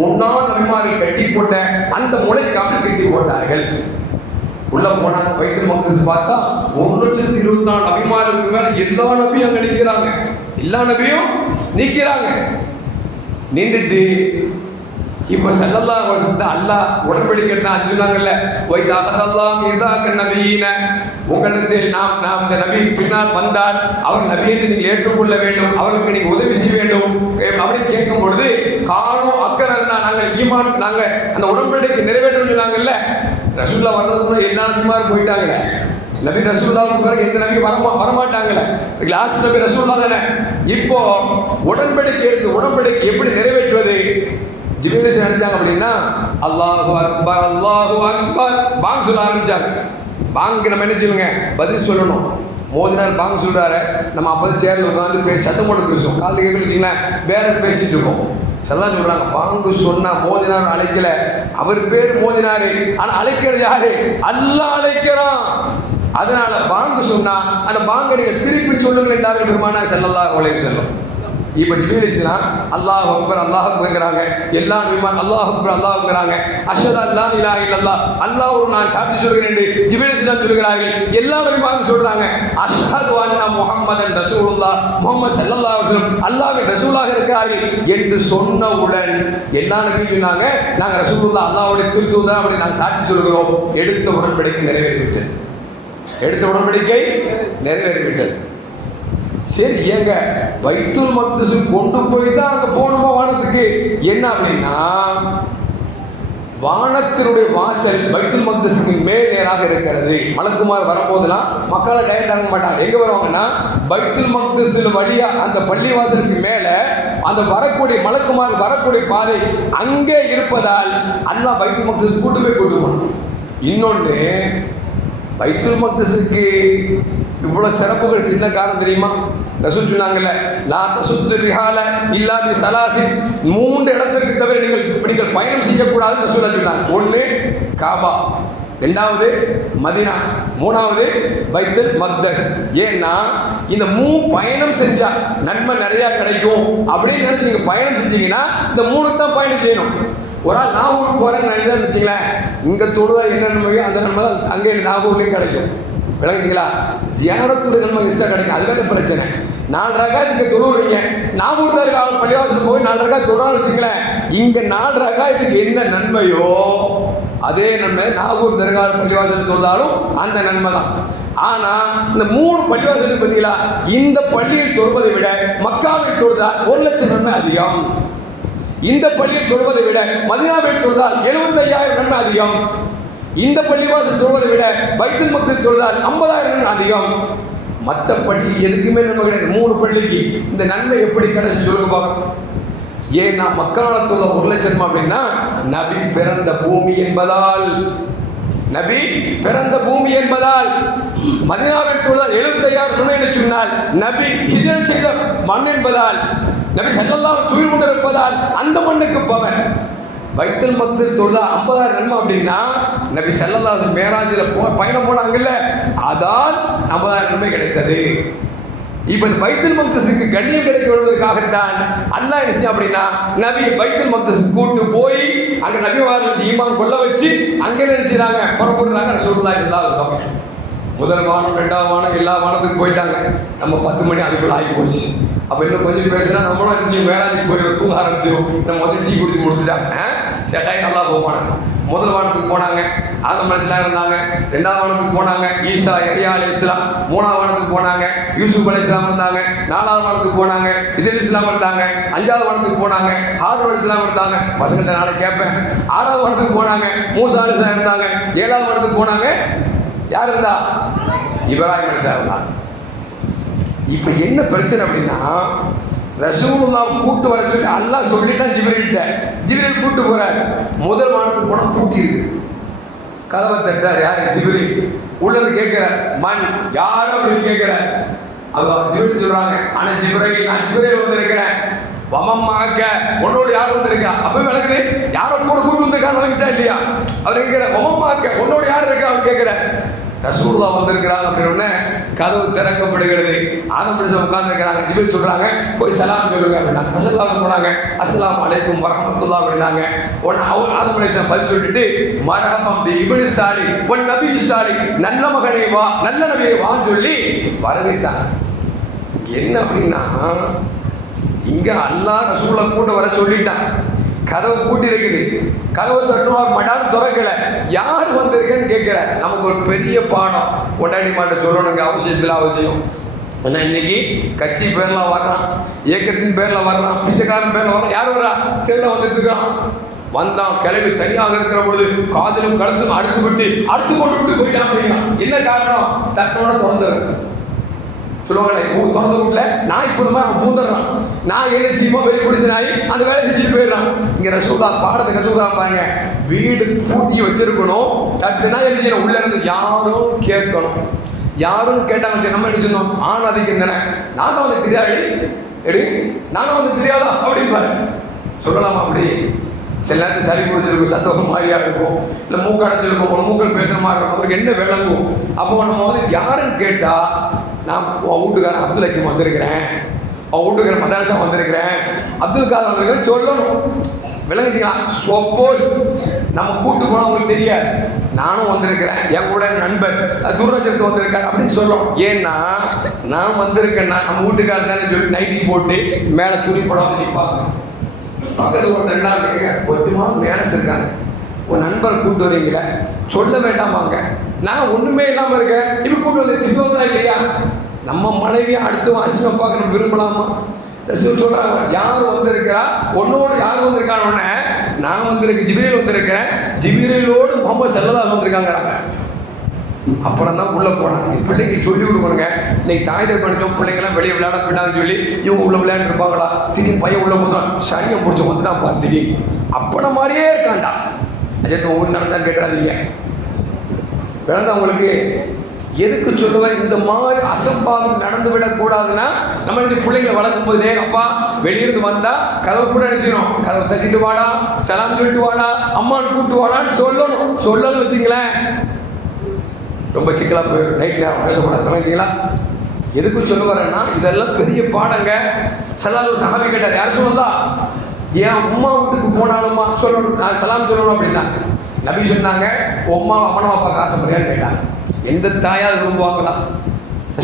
முன்னாள் நபிமார்கள் கட்டி போட்ட அந்த முளைக்காமல் கட்டி போட்டார்கள். உள்ள போனாங்க, பைத்துல் மக்திஸ் பார்த்தா 124 நபிமார்களுக்கு மேல எல்லா நபியும் அங்க நிற்கிறாங்க. எல்லா நபியும் நிற்கிறாங்க. நின்றுட்டு இப்போ ஸல்லல்லாஹு அலைஹி வஸல்லம் அல்லாஹ் உடன்படிக்கை சொன்னாங்கல்ல, வைதா அல்லாஹ் மீசாக்க நபியின, உங்களிடத்தில் நாம் இந்த நபி பின்னால் வந்தால் அவர் நபி என்று நீங்கள் ஏற்றுக்கொள்ள வேண்டும், அவர்களுக்கு நீங்கள் உதவி செய்ய வேண்டும் அப்படின்னு கேட்கும் பொழுது காலம் அக்கறன்னா நாங்கள் ஈமான், நாங்கள் அந்த உடன்படிக்கை நிறைவேற்றணும் சொன்னாங்கல்ல. ரசூலுல்லாஹ் வர்றதுக்கு எல்லா நபிமாரும் போயிட்டாங்களே. நபி ரசூலுல்லாஹ்வுக்கு பிறகு எந்த நபி வரமாட்டாங்களே. லாஸ்ட் நபி ரசூலுல்லாஹ் தானே. இப்போ உடன்படிக்கை எப்படி நிறைவேற்றுவது? ஜிப்ரீல் நினைச்சாங்க அப்படின்னா அல்லாஹு அக்பர் அல்லாஹு அக்பர் பாங் சொல்ல ஆரம்பிச்சாங்க. பாங்கு நம்ம என்ன செய்யுங்க, பதில் சொல்லணும். மோதினார் பாங்கு சொல்றாரு, நம்ம அப்போதான் சேர்ல உட்காந்து பேசி சத்தம் போட்டு பேசுவோம். காலையில் கேட்கல வச்சிங்களா, வேற பேசிட்டு இருக்கோம். செல்லாம் சொல்றாங்க, பாங்கு சொன்னா மோதினார் அழைக்கல, அவர் பேர் மோதினாரு, ஆனா அழைக்கிறது யாரு? அல்லாஹ் அழைக்கிறான். அதனால பாங்கு சொன்னா அந்த பாங்கை நீங்க திருப்பி சொல்லுங்கள் என்றார்கள் பெருமானார் ஸல்லல்லாஹு அலைஹி வஸல்லம். இப்போ ஜிப்ரீல் அல்லாஹ் அக்பர் அல்லாஹ் அக்பர்ங்கறாங்க, எல்லா நபிமான் அல்லாஹ் அக்பர் அல்லாஹ் அக்பர்ங்கறாங்க. அஷ்ஹது அல்லா இலாஹ இல்லல்லாஹ், அல்லாஹ் ஒரு நான் சாட்சி சொல்கிறேன் என்று ஜிப்ரீல் சொல்கிறார்கள். எல்லா நபிமாரும் சொல்றாங்க அஷ்ஹது அன்ன முஹம்மதன் ரசூலுல்லாஹ், முஹம்மது ஸல்லல்லாஹு அலைஹி வஸல்லம் அல்லாஹ்வின் ரசூலாக இருக்கிறார்கள் என்று சொன்னவுடன் எல்லா நபியும் சொன்னாங்க, நாங்க ரசூலுல்லாஹ் அல்லாஹ்வுடைய தூதர் அப்படி நான் சாட்சி சொல்கிறோம். எடுத்த உடன்படிக்கை நிறைவேறிவிட்டது. சரி, ஏங்க பைத்துல் மக்திஸுக்கு கொண்டு போய் தான் அங்கே போகணுமா வானத்துக்கு? என்ன அப்படின்னா வானத்தினுடைய வாசல் பைத்துல் மக்திஸுக்கு மேல் நேராக இருக்கிறது. மலக்குமார் வரும்போதெல்லாம் மக்களை டைரக்ட் ஆக மாட்டாங்க. எங்கே வருவாங்கன்னா பைத்துல் மக்திஸில் வழியா அந்த பள்ளி வாசலுக்கு மேலே அந்த வரக்கூடிய மலக்குமார் வரக்கூடிய பாதை அங்கே இருப்பதால் அல்லாஹ் பைத்துல் மக்திஸுக்கு கூட்டு போகணும். இன்னொன்று, பைத்துல் மக்திஸுக்கு இவ்வளவு சிறப்புகள் என்ன காரணம் தெரியுமா? ரசூல் சொன்னாங்கல்ல, லா தசுத்து ரிஹால இல்லா பி ஸலாசின், 3 இடத்திற்கு தவிர நீங்கள் பயணம் செய்யக்கூடாதுன்னு ரசூல் சொன்னாங்க. 1 காபா, 2வது மதீனா, 3வது பைத்துல் மக்திஸ். ஏன்னா இந்த 3 பயணம் செஞ்சா நன்மை நிறைய கிடைக்கும் அப்படின்னு நினைச்சு நீங்க பயணம் செஞ்சீங்கன்னா இந்த 3 தான் பயணம் செய்யணும். ஒரு ஆள் நாகூர் போறேன்னு நினைச்சா வச்சுங்களேன், இங்க தொழுதா என்ன நன்மையோ அந்த நன்மை தான் அங்கே நாகூர்லேயும் கிடைக்கும். விளங்குங்களா? ஜியாரத்துடைய நன்மை இஷ்டம் கிடைக்கும். அதுவே பிரச்சனை. 4 ரகாத் இங்கே தொழுவுறீங்க, நாகூர் தர்கா பள்ளிவாசல் போய் 4 ரகாத் தொழான்னு வச்சுங்களேன், இங்கே 4 ரகாத்துக்கு என்ன நன்மையோ அதே நன்மை நாகூர் தர்கா பள்ளிவாசல் தொழுதாலும் அந்த நன்மை தான். ஆனா இந்த 3 பள்ளிவாசலுக்கு பார்த்தீங்களா, இந்த பள்ளியில் தொழுவதை விட மக்காவில் தொழுதால் 1 லட்சம் நன்மை அதிகம். இந்த பள்ளியில் தொழுவதை விட மதீனாவில் தொழுதால் 75,000 நன்மை அதிகம். இந்த பள்ளிவாசல் தொழுவதை விட பைத்துல் மக்திஸ் தொழுதால் 50,000 அதிகம். மற்ற பள்ளி எதுக்குமே நன்மை கிடையாது. 3 பள்ளிக்கு இந்த நன்மை எப்படி கிடைச்சி சொல்லுங்க பார்க்கணும். ஏன்னா மக்காலத்துள்ள 1 லட்சம் அப்படின்னா நபி பிறந்த பூமி என்பதால் நபி பிறந்த பூமி என்பதால் மதீனாவில் தொழுதால் 75,000 நன்மை என்று சொன்னால், நபி ஹிஜ்ரத் செய்த மண் என்பதால், நபி ஸல்லல்லாஹு துயில் கொண்டிருப்பதால் அந்த மண்ணுக்கு பவன். பைத்துல் மக்தஸ் தொழுதா 50,000 நன்மை அப்படின்னா, நபி ஸல்லல்லாஹு மேராஜில் பயணம் போனாங்கல்ல, அதால் 50,000 நன்மை கிடைத்தது. இப்ப பைத்துல் மக்தஸுக்கு கண்ணியம் கிடைக்க வருவதற்காகத்தான் அல்லாஹ் என்ன செஞ்சா அப்படின்னா, நபி பைத்துல் மக்தஸுக்கு கூட்டு போய் அங்க நபிமார்கள் ஈமான் கொள்ள வச்சு அங்கே நினைச்சாங்க, புறப்படுறாங்க. ரசூலுல்லாஹி ஸல்லல்லாஹு அலைஹி வஸல்லம் முதல் வானம், 2வது வானம், எல்லா வானத்துக்கு போயிட்டாங்க. நம்ம 10 மணி அதுக்குள்ள ஆகி போச்சு. அப்ப இன்னும் கொஞ்சம் பேசினா நம்மளும் இன்னும் மேலாஜுக்கு போய் தூங்க ஆரம்பிச்சிடும். நம்ம வந்து டீ குடிச்சு முடிச்சுட்டாங்க. சரி, நல்லா போவாங்க. முதல் வானத்துக்கு போனாங்க, ஆதம் அலைஹிஸ்ஸலாம் இருந்தாங்க. 2வது வானத்துக்கு போனாங்க, ஈசா யஹ்யா அலைஹிஸ்ஸலாம். 3வது வானத்துக்கு போனாங்க, யூசுப் அலைஹிஸ்ஸலாம் இருந்தாங்க. 4வது வானத்துக்கு போனாங்க, இத்ரீஸ் அலைஹிஸ்ஸலாம் இருந்தாங்க. 5வது வானத்துக்கு போனாங்க, ஹாரூன் அலைஹிஸ்ஸலாம் இருந்தாங்க. பசங்கள்ட்ட நாளை கேட்பேன். 6வது வானத்துக்கு போனாங்க, மூசா அலைஹிஸ்ஸலாம் இருந்தாங்க. 7வது வானத்துக்கு போனாங்க, யார் இருந்தா? இப்ராஹிம் அலைஹிஸ்ஸலாம் இருந்தாங்க. இப்ப என்ன பிரச்சனை அப்படின்னா, ரசூலுல்லாஹ் கூட்டு வர சொல்லி அல்லாஹ் சொல்லிட்டான் ஜிப்ரீல்கிட்ட. ஜிப்ரீல் கூட்டு போறாரு. முதல் வானத்துக்கு போனா பூட்டி இருக்கு. கதவை தட்டார். யாரு? ஜிப்ரீல். உள்ள இருந்து கேட்கிறார், மண் யார் அப்படின்னு கேட்கிறார். அவ ஜிப்ரீல் சொல்றாங்க, ஆனா ஜிப்ரீல், நான் ஜிப்ரீல் வந்திருக்கிறேன். வமம்மாக்க, உன்னோடு யார் வந்திருக்கா? அப்பவே விளக்குது, யாரோ கூட கூட்டு வந்திருக்கான்னு விளங்குச்சா இல்லையா? அவர் கேட்கிற, வமம்மாக்க, உன்னோடு யார் இருக்கா? அவர் கேட்கிற. ரசூலுல்லாஹ் வந்திருக்கிறாங்க அப்படின்னு கதவு திறக்கப்படுகிறது. ஆதம் அலைஹிஸ்ஸலாம் உட்கார்ந்து இருக்கிறாங்க. ஜிப்ரீல் சொல்றாங்க, போய் சலாம் சொல்லுங்க அப்படின்னாங்க. ரசூலுல்லாஹ் போனாங்க, அஸ்ஸலாமு அலைக்கும் வரஹ்மத்துல்லாஹி அப்படின்னாங்க. உடனே ஆதம் அலைஹிஸ்ஸலாம் பதில் சொல்லிட்டு, மர்ஹபம் பி இப்னு சாலிஹ் வன் நபி சாலிஹ், நல்ல மகனே வா, நல்ல நபியே வான்னு சொல்லி வரவேற்றாங்க. என்ன அப்படின்னா, இங்க அல்லாஹ் ரசூலுல்லாஹ் கூட வர சொல்லிட்டான். கதவு பூட்டி இருக்குது. கதவு தட்டுவார், மடான்னு திறக்கல. யார் வந்திருக்கேன்னு கேட்கிற. நமக்கு ஒரு பெரிய பாடம் கொண்டாடி மாட்ட சொல்லணுங்க, அவசியத்தில் அவசியம். ஏன்னா இன்னைக்கு கட்சி பேர்ல வர்றான், இயக்கத்தின் பேர்ல வர்றான், பிச்சைக்காரன் பேர்ல வர்றான். யார் வர்றா? திருட வந்துட்டு இருக்கான். வந்தான் கிளம்பி தனியாக இருக்கிற பொழுது காதலும் கலந்தும் அடுத்து விட்டு அடுத்து கொண்டு விட்டு போயிட்டான் அப்படின்னா என்ன காரணம்? தட்டோட திறந்துடுறது சொல்லுவாங்களே, திறந்து விட்டல நாய் குடும்பம் அவன் பூந்துடுறான். நான் என்ன செய்யுமோ வெறி பிடிச்ச நாய் அந்த வேலை செஞ்சுட்டு போயிடறான். இங்க ரசூலுல்லாஹ் பாடத்தை கற்றுக்கிறான் பாருங்க. வீடு பூட்டி வச்சிருக்கணும். தட்டுனா என்ன செய்யணும்? உள்ள இருந்து யாரும் கேட்கணும். யாரும் கேட்டாங்க நம்ம என்ன சொன்னோம்? ஆண் அதிகம் தானே, நான் தான் வந்து தெரியாது எடு, நானும் வந்து தெரியாதா அப்படிம்பாரு. சொல்லலாமா? அப்படி சில நேரத்தில் சரி பிடிச்சிருக்கும், சத்தம் மாதிரியா இருக்கும், இல்லை மூக்கு அடைச்சிருக்கும், ஒரு மூக்கள் பேசுற மாதிரி இருக்கும். அவருக்கு என்ன விளங்கும்? அப்போ நம்ம வந்து யாருன்னு கேட்டா, நான் உன் வீட்டுக்காரன் அப்துல் ஹக்கீம் வந்திருக்கிறேன், அவன் வீட்டுக்காரன் மதரசா வந்திருக்கிறேன், அப்துல் காதர் வந்திருக்கிறேன் சொல்லணும். விளங்குச்சிங்களா? சப்போஸ் நம்ம கூட்டு போனால் அவங்களுக்கு தெரியாது, நானும் வந்திருக்கிறேன், என் கூட நண்பர் துர்ரஜத்து வந்திருக்காரு அப்படின்னு சொல்லணும். ஏன்னா நான் வந்திருக்கேன்னா நம்ம வீட்டுக்காரன் தானே சொல்லி நைட்டி போட்டு மேலே துணி போடாமல் நிற்பாங்க. பக்கத்தில் ஒரு 2 கொஞ்சமாக மேனஸ் இருக்காங்க, உன் நண்பரை கூட்டு வரீங்கள சொல்ல வேண்டாமாங்க, நான் ஒண்ணுமே இல்லாம இருக்கேன், இப்ப கூட்டு வந்து திட்டுவாங்களா இல்லையா? நம்ம மனைவியை அடுத்து அசிங்கம் பார்க்க நம்ம விரும்பலாமா? சொல்றாங்க, யார் வந்திருக்கிறா? உன்னோடு யார் வந்திருக்கான்னு, நான் வந்திருக்கேன், ஜிப்ரீல் வந்திருக்கிறேன், ஜிப்ரீலோடு முஹம்மது ஸல்லல்லாஹு வந்திருக்காங்கிறாங்க. அப்புறம் தான் உள்ள போனாங்க. பிள்ளைங்க சொல்லி கொடுக்கணுங்க. இன்னைக்கு தாய் தகப்பன் பிள்ளைங்களாம் வெளியே விளையாட போயிட்டாங்கன்னு சொல்லி இவங்க உள்ள விளையாண்டு இருப்பாங்களா? திடீர்னு பையன் உள்ள போதான் சனியை முடிச்சு வந்துதான் பார்த்துடி அப்பன மாதிரியே இருக்காண்டா. அஜயத்தை ஒவ்வொரு நடந்தான்னு கேட்கறாதீங்க. பிறந்தவங்களுக்கு எதுக்கு சொல்லுவேன், இந்த மாதிரி அசம்பாவிதம் நடந்து விடக்கூடாதுன்னா நம்ம இந்த பிள்ளைங்களை வளர்க்கும் போதே, அப்பா வெளியிருந்து வந்தா கதவை கூட நினைக்கணும், கதவை தட்டிட்டு வாடா, சலாம் சொல்லிட்டு வாடா, அம்மான்னு கூப்பிட்டு வாடான்னு சொல்லணும். சொல்லணும் வச்சுங்களேன், ரொம்ப சிக்கலா போயிடும். நைட் நேரம் பேசக்கூடாது வச்சுங்களா. எதுக்கு சொல்ல வரேன்னா, இதெல்லாம் பெரிய பாடங்க. சலாலும் சஹாபி கேட்டார், யார் சொல்லா? என் உம்மா வீட்டுக்கு போனாலுமா சொல்லணும், நான் சலாம் சொல்லணும் அப்படின்னா நபி சொன்னாங்க, உம்மா அம்மனா அப்பாவுக்கு ஆசைப்படுறியான்னு கேட்டாங்க. எந்த தாயாவது விரும்புவாங்களா?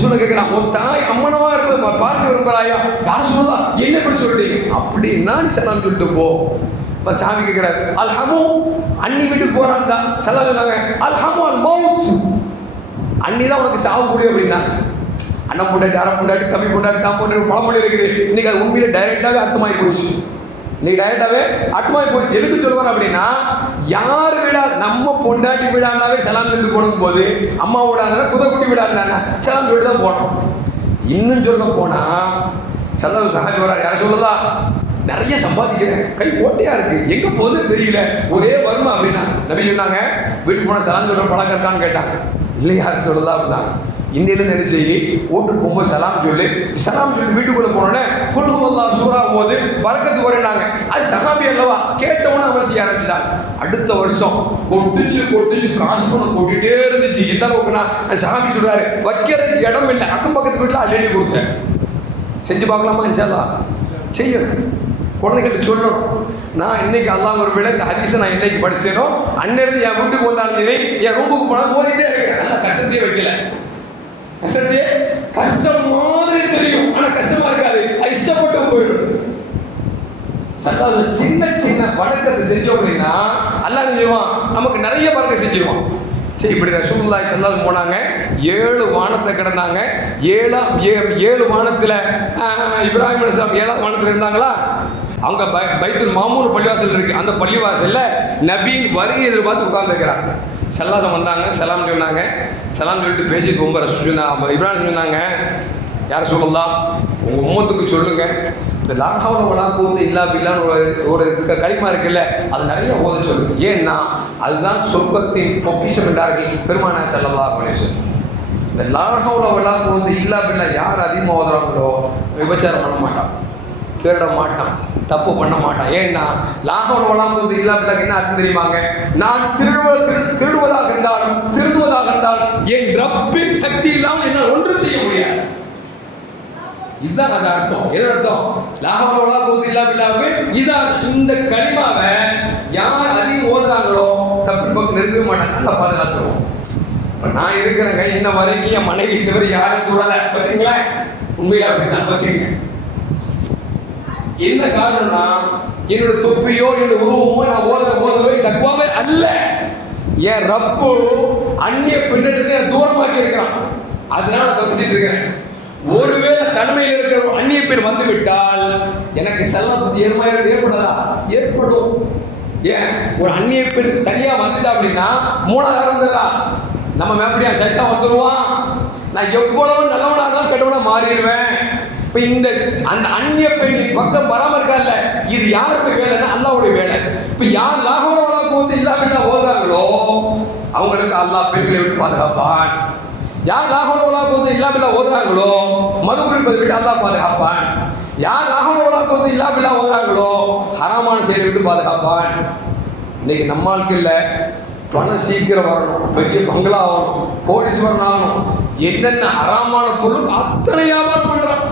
சொல்ல கேட்கலாம், உன் தாய் அம்மனவா இருக்கு பார்க்க விரும்புறாயா? யார் சொல்லா? என்ன இப்படி சொல்றீங்க அப்படின்னா நீ சலாம் சொல்லிட்டு போ. சாமி கேட்கிறாரு, அல் ஹமு, அண்ணி வீட்டுக்கு போறாங்க. சலாம் சொன்னாங்க, அல் ஹமு அல் மவுத், அண்ணி தான் உனக்கு சாவு கூடிய அப்படின்னா. அண்ணன் பொண்டாட்டி, அரை பொண்டாட்டி, தம்பி பொண்டாட்டி, தான் பொண்டாட்டி பழமொழி இருக்குது. இன்னைக்கு அது உண்மையில டைரக்டாவே அர்த்தமாகி போச்சு. இன்னைக்கு டைரக்டாவே அர்த்தமாகி போச்சு. எதுக்கு சொல்லுவாங்க அப்படின்னா, யார் விழா, நம்ம பொண்டாட்டி விழாண்டாவே சலாம் சொல்லிட்டு போடும் போது, அம்மா விழாண்டா குதக்குட்டி விழாண்டானா சலாம் சொல்லிட்டு தான் போனோம். இன்னும் சொல்ல போனா சல்லல்லாஹு அலைஹி வஸல்லம் யாரை சொல்லலாம்? நிறைய சம்பாதிக்கிறேன், கை ஓட்டையா இருக்கு, எங்க போகுதுன்னு தெரியல, ஒரே வருமா அப்படின்னா நபி சொன்னாங்க, வீட்டுக்கு போனால் சலாம் சொல்ற பழக்கம் இருக்கான்னு கேட்டாங்க. இல்லையா சொல்லலாம் அப்படின்னாங்க. இன்னிலிருந்து என்ன செய்யி, வீட்டுக்கு போகும்போது சலாம் சொல்லி வீட்டுக்குள்ள போனோடனே குல்ஹுவல்லாஹ் சூரா போது பரக்கத்து வரேனாங்க. அது சஹாபி அல்லவா, கேட்டவொன்னு அவன் செய்ய ஆரம்பிச்சிட்டாங்க. அடுத்த வருஷம் கொட்டிச்சு காசு பணம் கொட்டிட்டே இருந்துச்சு. எந்த அளவுக்குன்னா சஹாபி சொல்றாரு, வைக்கிறதுக்கு இடம் இல்லை, அக்கம் பக்கத்து வீட்டில் அள்ளி கொடுத்தேன். செஞ்சு பார்க்கலாமா? இன்ஷால்லா செய்யணும். குழந்தைகிட்ட சொல்லணும், நான் இன்னைக்கு அல்லாஹ் ஒரு வேளை இந்த ஹதீஸை நான் என்னைக்கு படிச்சேனோ அன்னிலிருந்து என் வீட்டுக்கு வந்தாலும் என் ரூமுக்கு போனால் ஓடிட்டே இருக்கேன். நல்லா கஷ்டத்தையே வைக்கல, கஷ்டத்தையே கஷ்டம் மாதிரி தெரியும், ஆனா கஷ்டமா இருக்காது, அது இஷ்டப்பட்டு போயிடும். சின்ன சின்ன வணக்கத்தை செஞ்சோம் அப்படின்னா அல்லாஹ் செய்வான், நமக்கு நிறைய வணக்கம் செஞ்சிருவான். சரி, இப்படி ரசூலுல்லாஹி ஸல்லல்லாஹு போனாங்க, 7 வானத்தை கிடந்தாங்க. 7 வானத்தில் இப்ராஹிம் அலைஹிஸ்ஸலாம் 7வது வானத்தில் இருந்தாங்களா? அவங்க பைத்துல் மாமூர் பள்ளிவாசல் இருக்கு, அந்த பள்ளிவாசல்ல நபியின் வருகை எதிர்பார்த்து உட்கார்ந்துருக்கிறாங்க. ஸல்லல்லாஹு வந்தாங்க, சலாம் சொன்னாங்க. சலாம் சொல்லிட்டு பேசிட்டு ரொம்ப இப்ராஹிம் சொன்னாங்க, யார் சொல்லலாம், உங்க உம்மத்துக்கு சொல்லுங்க, இந்த லா ஹவ்ல வலா குவத்த இல்லா பில்லாஹ்னு ஒரு கலிமா இருக்குல்ல, அது நிறைய ஓத சொல்லுங்க. ஏன்னா அதுதான் சொர்க்கத்தின் பொக்கிஷம் என்றார்கள் பெருமானார் ஸல்லல்லாஹு அலைஹி வஸல்லம். இந்த லா ஹவ்ல வலா குவத்த இல்லா பில்லாஹ் யார் அதிகமாக ஓதுறாங்களோ விபச்சாரம் பண்ண மாட்டான், திருட மாட்டான், தப்பு பண்ண மாட்டான். ஏன்னா லா ஹவ்ல வலா குவத்த இல்லா பில்லாஹ் என்ன அர்த்தம் தெரியுமாங்க? நான் திருடுவதாக இருந்தாலும் திருடுவதாக இருந்தாலும் என் ரப்பின் சக்தி இல்லாமல் என்னால் ஒன்றும் செய்ய முடியாது. இதுதான் அது அர்த்தம். என்ன அர்த்தம்? லா ஹவ்ல வலா குவத்த இல்லா பில்லாஹ். இதான் இந்த கலிமாவை யார் அதிகம் ஓதுறாங்களோ தப்பின் பக்கம் நெருங்கவே மாட்டாங்க, நல்லா பாதுகாத்துருவோம். இப்போ நான் இருக்கிறேங்க, இன்ன வரைக்கும் என் மனைவி இந்த மாதிரி யாரும் தொடலை வச்சுங்களேன், உண்மையில அப்படிதான் வச்சுங்க. என்ன காரணம்னா என்னோட தொப்பியோ என்னோட உருவமோ நான் ஓதுறவே தக்குவாவே அல்ல, என் ரப்பு அந்நிய பெண்ணிடத்தை தூரமாக்கி இருக்கிறான், அதனால தப்பிச்சுட்டு இருக்கிறேன். ஒருவேளை தனிமையில் இருக்கிற அந்நிய பெண் வந்து விட்டால் எனக்கு செல்ல புத்தி ஏற்படாதா? ஏற்படும். ஏன், ஒரு அந்நிய பெண் தனியா வந்துட்டா அப்படின்னா 3வது வந்துடுறா, நம்ம எப்படியா சட்டம் வந்துடுவான், நான் எவ்வளவு நல்லவனா இருந்தாலும் கெட்டவனா மாறிடுவேன். இப்போ இந்த அந்த அந்நிய பெண்ணின் பக்கம் வராம இருக்கால, இது யாருடைய வேலைன்னா அல்லாஹ்வுடைய வேலை. இப்போ யார் லா ஹவ்ல வலா குவத்த இல்லா பில்லாஹ் ஓதுறாங்களோ அவங்களுக்கு அல்லாஹ் பெண்களை விட்டு பாதுகாப்பான். யார் லா ஹவ்ல வலா குவத்த இல்லா பில்லாஹ் ஓதுறாங்களோ மது குடிப்பதை விட்டு அல்லாஹ் பாதுகாப்பான். யார் லா ஹவ்ல வலா குவத்த இல்லா பில்லாஹ் ஓதுறாங்களோ ஹராமான செயலை விட்டு பாதுகாப்பான். இன்னைக்கு நம்ம ஆட்கள்ல பணம் சீக்கிரம் வரணும், பெரிய பங்களா ஆகணும், கோடீஸ்வரன் ஆகணும், என்னென்ன ஹராமான பொருள் அத்தனை வியாபாரம் பண்றான்.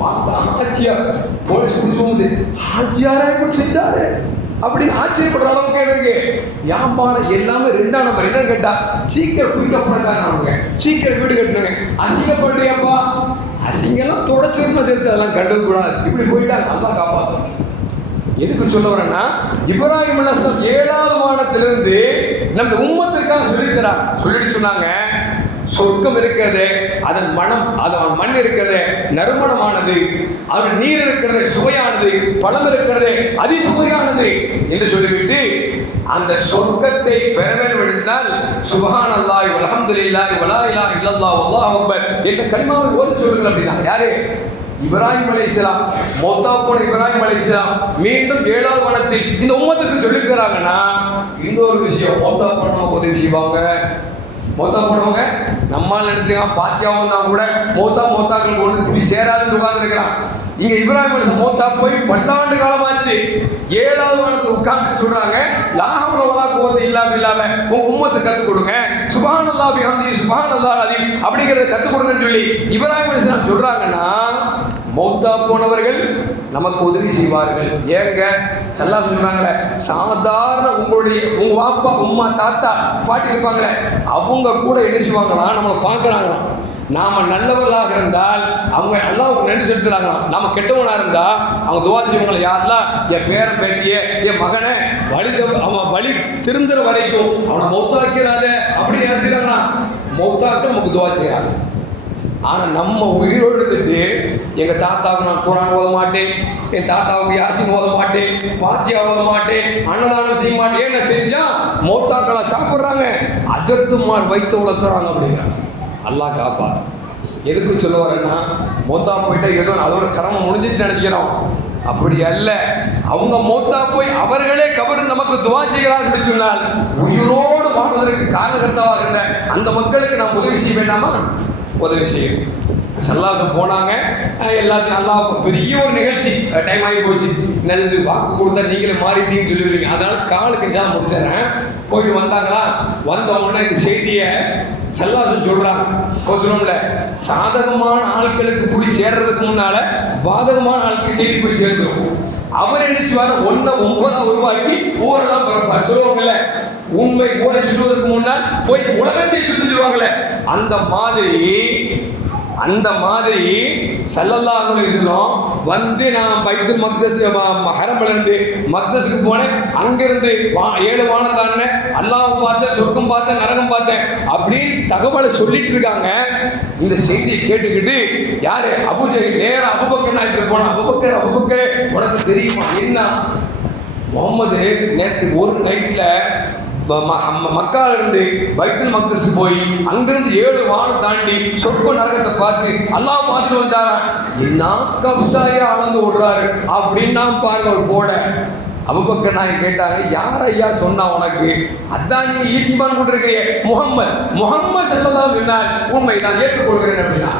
பார்த்தா ஆட்சியார் போலீஸ் பிடிச்சி போகுது, ஆட்சியாரா இப்படி செஞ்சாரு அப்படின்னு ஆச்சரியப்படுற அளவுக்கு இருக்கு. வியாபாரம் எல்லாமே 2ஆம் நம்பர். என்னன்னு கேட்டா, சீக்கிரம் குயிக்க பணக்காரங்க, சீக்கிரம் வீடு கட்டுனாங்க, அசிங்கப்படுறியாப்பா, அசிங்கெல்லாம் தொடச்சிருந்தா சேர்த்து அதெல்லாம் கண்டுக்கூடாது, இப்படி போயிட்டா நல்லா காப்பாற்றும். எதுக்கு சொல்ல வரேன்னா, இப்ராஹிம் அலைஹிஸ்ஸலாம் 7வது வானத்திலிருந்து நம்ம உம்மத்திற்காக சொல்லிட்டு சொன்னாங்க, சொர்க்கம் இருக்கிறது, அதன் மனம், அதன் மண் இருக்கிறது நறுமணமானது, அதன் நீர் இருக்கிறது சுவையானது, பழம் இருக்கிறது அதிசுவையானது என்று சொல்லிவிட்டு அந்த சொர்க்கத்தை பெற வேண்டும் என்றால் சுப்ஹானல்லாஹி வல்ஹம்துலில்லாஹி வலா இலாஹ இல்லல்லாஹ் வல்லாஹு அக்பர் என்ற கலிமாவை ஓதி சொல்லுங்கள் அப்படின்னா யாரு? இப்ராஹிம் அலைஹிஸ்ஸலாம். மௌத்தா போன இப்ராஹிம் அலைஹிஸ்ஸலாம் மீண்டும் 7வது வானத்தில் இந்த உம்மத்துக்கு சொல்லிக்கிறாங்கன்னா இன்னொரு விஷயம், மௌத்தா போனவங்க உதவி செய்வாங்க. மௌத்தா போனவங்க நம்மால் எடுத்துக்கலாம், பாத்தியாவும் தான் கூட மௌத்தாக்கள் கொண்டு திரும்பி சேராதுன்னு உட்கார்ந்து இருக்கிறான். இங்க இப்ராஹிம் அலைஹிஸ்ஸலாம் மௌத்தா போய் 12 காலமாச்சு, 7வது வானத்தில் உட்கார்ந்து சொல்றாங்க, லா ஹவ்ல வலா குவத்த இல்லா பில்லாஹ் உங்க உம்மத்துக்கு கற்றுக் கொடுங்க, சுப்ஹானல்லாஹி பிஹம்திஹி சுப்ஹானல்லாஹில் அஸீம் அப்படிங்கிறத கற்றுக் கொடுங்கன்னு சொல்லி இப்ராஹிம் அலைஹிஸ்ஸலாம் சொல்றாங்கன்னா மௌத்தா போனவர்கள் நமக்கு உதவி செய்வார்கள். ஏங்க ஸல்லல்லாஹு சொல்றாங்களே, சாதாரண உங்க வாப்பா உம்மா தாத்தா பாட்டி இருப்பாங்களே, அவங்க கூட என்ன செய்வாங்களா, நம்மளை பார்க்குறாங்களாம். நாம நல்லவர்களாக இருந்தால் அவங்க அல்லாஹ்வுக்கு நன்றி செலுத்துறாங்களாம். நாம கெட்டவனா இருந்தா அவங்க துவா செய்வாங்களா, யா அல்லாஹ் என் பேரன் பேத்தியே என் மகனை அவன் வழி திருந்துற வரைக்கும் அவனை மௌத்தாக்கிறாத அப்படின்னு நினைச்சுக்கிறாங்களா, மௌத்தாக்க நமக்கு துவா செய்யறாங்க. ஆனா நம்ம உயிரோடு இருந்துட்டு எங்க தாத்தாவுக்கு நான் குர்ஆன் ஓத மாட்டேன், என் தாத்தாவுக்கு யாசின் ஓத மாட்டேன், பாத்தியா ஓத மாட்டேன், அன்னதானம் செய்ய மாட்டேன், என்ன செஞ்சா மௌத்தாக்களா சாப்பிடுறாங்க, அஜர்த்துமார் வைத்து உழக்கிறாங்க அப்படிங்கிறாங்க. அல்லாஹ் காப்பார். எதுக்கு சொல்ல வரேன்னா, மௌத்தா போயிட்டா ஏதோ அதோட கடமை முடிஞ்சிட்டு நினைக்கிறோம். அப்படி அல்ல. அவங்க மௌத்தா போய் அவர்களே கபர் நமக்கு துவா செய்கிறார் என்று சொன்னால் உயிரோடு வாழ்வதற்கு காரணகர்த்தாவாக இருந்த அந்த மக்களுக்கு நாம் உதவி செய்ய வேண்டாமா? உதவி செய்யும். சல்லாசம் போனாங்க, எல்லாத்தையும் நல்லா பெரிய ஒரு நிகழ்ச்சி, டைம் ஆகி போச்சு, என்னது வாக்கு கொடுத்தா நீங்களே மாறிட்டீங்கன்னு சொல்லிடுவீங்க. அதனால காலுக்கு நிமிஷம் முடிச்சிடறேன். போயிட்டு வந்தாங்களா, வந்தவங்கன்னா இந்த செய்தியை சல்லாசம் சொல்றாங்க. கொஞ்சம்ல சாதகமான ஆட்களுக்கு போய் சேர்றதுக்கு முன்னால பாதகமான ஆளுக்கு செய்தி போய் சேர்ந்துடும். அவர் என்ன செய்வார், 1 உருவாக்கி ஊரெல்லாம் பரப்பார். சொல்லுவாங்கல்ல, உண்மை ஊரை சுற்றுவதற்கு முன்னால் போய் உலகத்தை சுற்றிடுவாங்களே, அந்த மாதிரி ஸல்லல்லாஹு அலைஹி வஸல்லம் வந்து நான் பைத்துல் மக்தஸ் ஹரம்லேருந்து மக்தஸுக்கு போனேன். அங்கிருந்து 7 வானம் தாண்டினேன், அல்லாஹ்வை பார்த்தேன், சொர்க்கம் பார்த்தேன், நரகம் பார்த்தேன் அப்படின்னு தகவலை சொல்லிட்டு இருக்காங்க. இந்த செய்தியை கேட்டுக்கிட்டு யாரு அபூஜஹல் நேரா அபூபக்கர் நாயகர் போனா, அபூபக்கரே உனக்கு தெரியுமா என்ன முகமது நேற்று ஒரு நைட்ல மக்கால இருந்து பைத்துல் மக்தஸ் போய் அங்கிருந்து 7 வானம் தாண்டி சொர்க்க நரகத்தை பார்த்து அல்லாஹ் பார்த்துட்டு வந்தாரா, என்ன கப்சாயா அளந்து விடுறாரு அப்படின்னா பாருங்க ஒரு போட. அபூபக்கர் நாயகம் கேட்டாங்க, யார் ஐயா சொன்னா உனக்கு? அதான் நீ ஈமான் கொண்டிருக்கிற முஹம்மது ஸல்லல்லாஹு அலைஹி வஸல்லம் உண்மைதான் ஏற்றுக்கொள்கிறேன் அப்படின்னா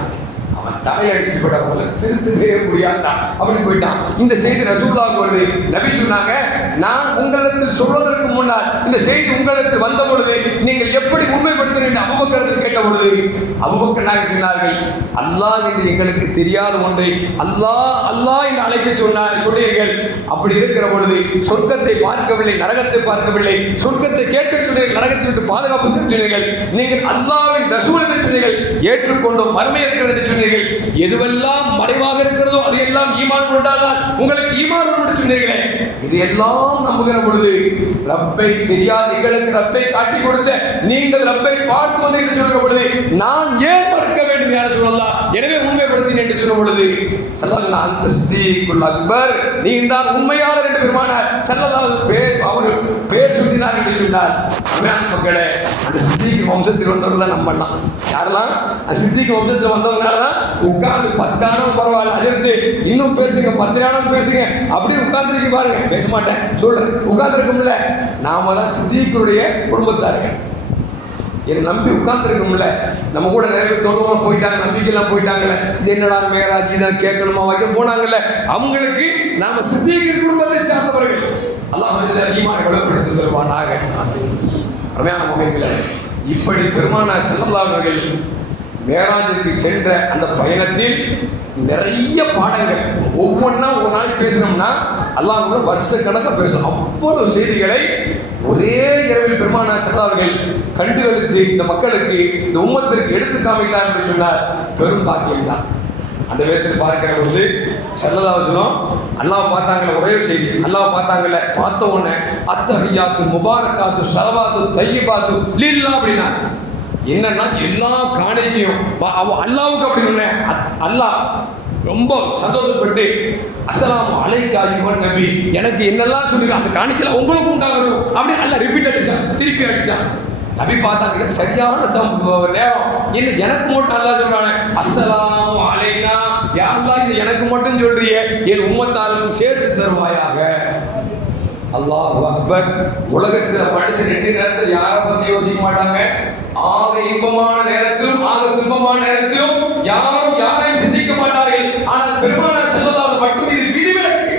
அவன் தலையை அடிச்சு போட்டா போல திருத்தவே முடியாதா அப்படின்னு போயிட்டான். இந்த செய்தி ரசூலுல்லாஹ் வருது. நபி சொன்னாங்க, நான் உங்களிடத்தில் சொல்வதற்கு முன்னால் இந்த செய்தி உங்களிடத்தில் வந்த பொழுது நீங்கள் எப்படி உண்மைப்படுத்துகிறீர்கள் அபூபக்கர் கேட்ட பொழுது அபூபக்கர் நாயகம் சொன்னார்கள், அல்லாஹ் என்று எங்களுக்கு தெரியாத ஒன்றை அல்லாஹ் என்று அழைக்க சொன்னீர்கள். அப்படி இருக்கிற பொழுது சொர்க்கத்தை பார்க்கவில்லை, நரகத்தை பார்க்கவில்லை, சொர்க்கத்தை கேட்க சொன்னீர்கள், நரகத்தை விட்டு பாதுகாப்பு சொன்னீர்கள், நீங்கள் அல்லாஹ்வின் ரசூல் என்று சொன்னீர்கள், ஏற்றுக்கொண்டோம், மறுமை இருக்கிறது என்று சொன்னீர்கள், எதுவெல்லாம் மறைவாக இருக்கிறதோ அது எல்லாம் ஈமான் கொண்டால்தான் உங்களுக்கு ஈமான் என்று சொன்னீர்களே, இது எல்லாம் நம்புகிற பொழுது ரப்பை தெரியாத எங்களுக்கு ரப்பை காட்டி கொடுத்த நீங்கள் ரப்பை பார்த்து வந்து என்று சொல்கிற பொழுது நான் ஏன் மறுக்க வேண்டும் யார் சொல்லலாம், எனவே உண்மைப்படுத்தினேன் என்று சொன்ன பொழுது ஸல்லல்லாஹு அன்த சித்தீக்குல் அக்பர், நீ தான் உண்மையாளர் என்று பெருமானார் ஸல்லல்லாஹு அவர்கள் பேர் சொல்லினார் என்று சொன்னார். மக்களே, அந்த சித்திக்கு வம்சத்தில் வந்தவர்கள் நம்பலாம். யாரெல்லாம் சித்திக்கு வம்சத்தில் வந்தவங்கனால உட்கார்ந்து 10 ஆனாலும் பரவாயில்ல, அதிர்ந்து இன்னும் பேசுங்க, 10 ஆனாலும் பேசுங்க, அப்படி உட்கார்ந்துருக்கி பாருங்க, பேச மாட்டேன் சொல்றேன், உட்கார்ந்துருக்கும்ல, நாம தான் சித்திக்குடைய குடும்பத்தார்கள், என்னை நம்பி உட்கார்ந்துருக்கும்ல. நம்ம கூட நிறைய பேர் தொழுவா போயிட்டாங்க, நம்பிக்கைலாம் போயிட்டாங்கல்ல, இது என்னடா மேராஜ் இதான் கேட்கணுமா வைக்க போனாங்கல்ல, அவங்களுக்கு நாம சித்திக்கு குடும்பத்தை சார்ந்தவர்கள். அல்லாஹ் ஈமானை வளப்படுத்தி தருவானாக. அருமையான முறையில் இப்படி பெருமானார் ஸல்லல்லாஹு அலைஹி வஸல்லம் மேராஜிற்கு சென்ற அந்த பயணத்தில் நிறைய பாடங்கள், ஒவ்வொன்றா ஒரு நாளைக்கு பேசணும்னா அல்லாஹ் கூட வருஷக்கணக்காக பேசணும். அவ்வளவு செய்திகளை ஒரே இரவில் பெருமானார் ஸல்லல்லாஹு அலைஹி வஸல்லம் கண்டுகளுக்கு இந்த மக்களுக்கு இந்த உம்மத்திற்கு எடுத்து காமித்தார் என்று சொன்னார். பெரும் பாக்கியம் தான். அந்த விதத்தில் பார்க்கிற பொழுது ஸல்லல்லாஹு அலைஹி வஸல்லம் அல்லாஹ் பார்த்தாங்கல்ல, ஒரே செய்தி அல்லாஹ் பார்த்தாங்கல்ல, பார்த்த உடனே அத்தஹியாத்து முபாரக்காத்து ஸலவாத்து தய்யிபாத்து லில்லாஹ் அப்படின்னா என்னன்னா எல்லா காணிக்கையும் அல்லாஹ்வுக்கு அப்படின்னு அல்லாஹ் ரொம்ப சந்தோஷப்பட்டு அஸ்ஸலாமு அலைக்க அய்யுஹன் நபி, எனக்கு என்னெல்லாம் சொல்லுங்க அந்த காணிக்கையில உங்களுக்கும் உண்டாகணும் அப்படின்னு அல்லாஹ் ரிப்பீட் அடிச்சான், திருப்பி அடிச்சான். நபி பார்த்தாங்க சரியான நேரம், என்ன எனக்கு மட்டும் அல்லாஹ் சொல்றாங்க அஸ்ஸலாமு அலைனா, யா அல்லாஹ் இது எனக்கு மட்டும் சொல்றியே, என் உம்மத்தாருக்கும் சேர்த்து தருவாயாக. அல்லாஹு அக்பர். உலகத்தில் மனுஷன் 2 நேரத்தில் யாரை பத்தி யோசிக்க மாட்டாங்க, ஆக இன்பமான நேரத்திலும் ஆக துன்பமான நேரத்திலும் யாரும் யாரையும் சிந்திக்க மாட்டார்கள். ஆனால் பெருமானார் ஸல்லல்லாஹு அலைஹி வஸல்லம் மட்டும் இது விதிவிலக்கு.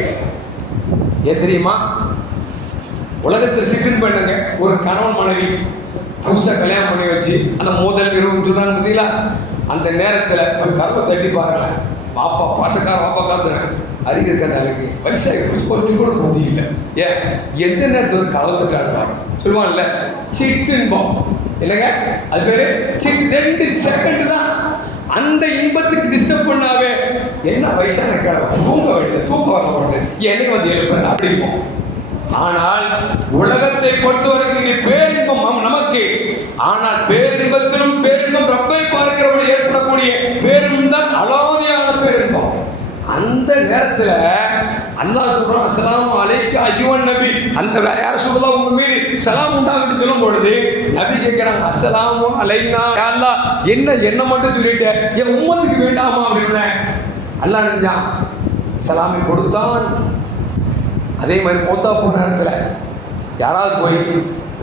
ஏன் தெரியுமா? உலகத்தில் சிற்றின் பண்ணுங்க, ஒரு கணவன் மனைவி புதுசாக கல்யாணம் பண்ணி வச்சு அந்த முதல் இரவு சொன்னாங்க பார்த்தீங்களா, அந்த நேரத்தில் ஒரு கருவை தட்டி பாருங்க, பாப்பா பாசக்கார பாப்பா காத்துறேன், அறிவு இருக்கிற ஆளுக்கு வயசாகி போச்சு, கொஞ்சம் கூட புத்தி இல்லை. ஏன் எந்த நேரத்தில் கதவை தட்டாடுவாங்க சொல்லுவாங்கல்ல, சிற்றின்பம் இல்லைங்க, அது பேரு சிட்டு. 2 செகண்ட் தான். அந்த இன்பத்துக்கு டிஸ்டர்ப் பண்ணாவே என்ன வயசான கிழமை தூங்க வேண்டியது, தூக்க வர போறது, என்னைக்கு வந்து எழுப்புறேன் அப்படி இருக்கும். ஆனால் உலகத்தை பொறுத்தவரைக்கும் இது பேரின்பம் நமக்கு. ஆனால் பேரின்பத்திலும் பேரின்பம் ரப்பை பார்க்கிறவர்கள் ஏற்படக்கூடிய பேரின்பம் தான் அலாதியான பேரின்பம். அந்த நேரத்தில் அல்லாஹ் சொல்றான் அஸ்ஸலாமு அலைக்க அய்யுஹன் நபி, அந்த யார் சொல்லலாம் உங்க மீது சலாம் உண்டாகட்டும் சொல்லும் பொழுது நபி கேட்கிறாங்க அஸ்ஸலாமு அலைனா, யா அல்லாஹ் என்ன மட்டும் சொல்லிட்டு என் உம்மத்துக்கு வேண்டாமா அப்படின்னு அல்லாஹ் நினைச்சான். சலாமி கொடுத்தான். அதே மாதிரி மௌத்தா போன நேரத்தில் யாராவது போய்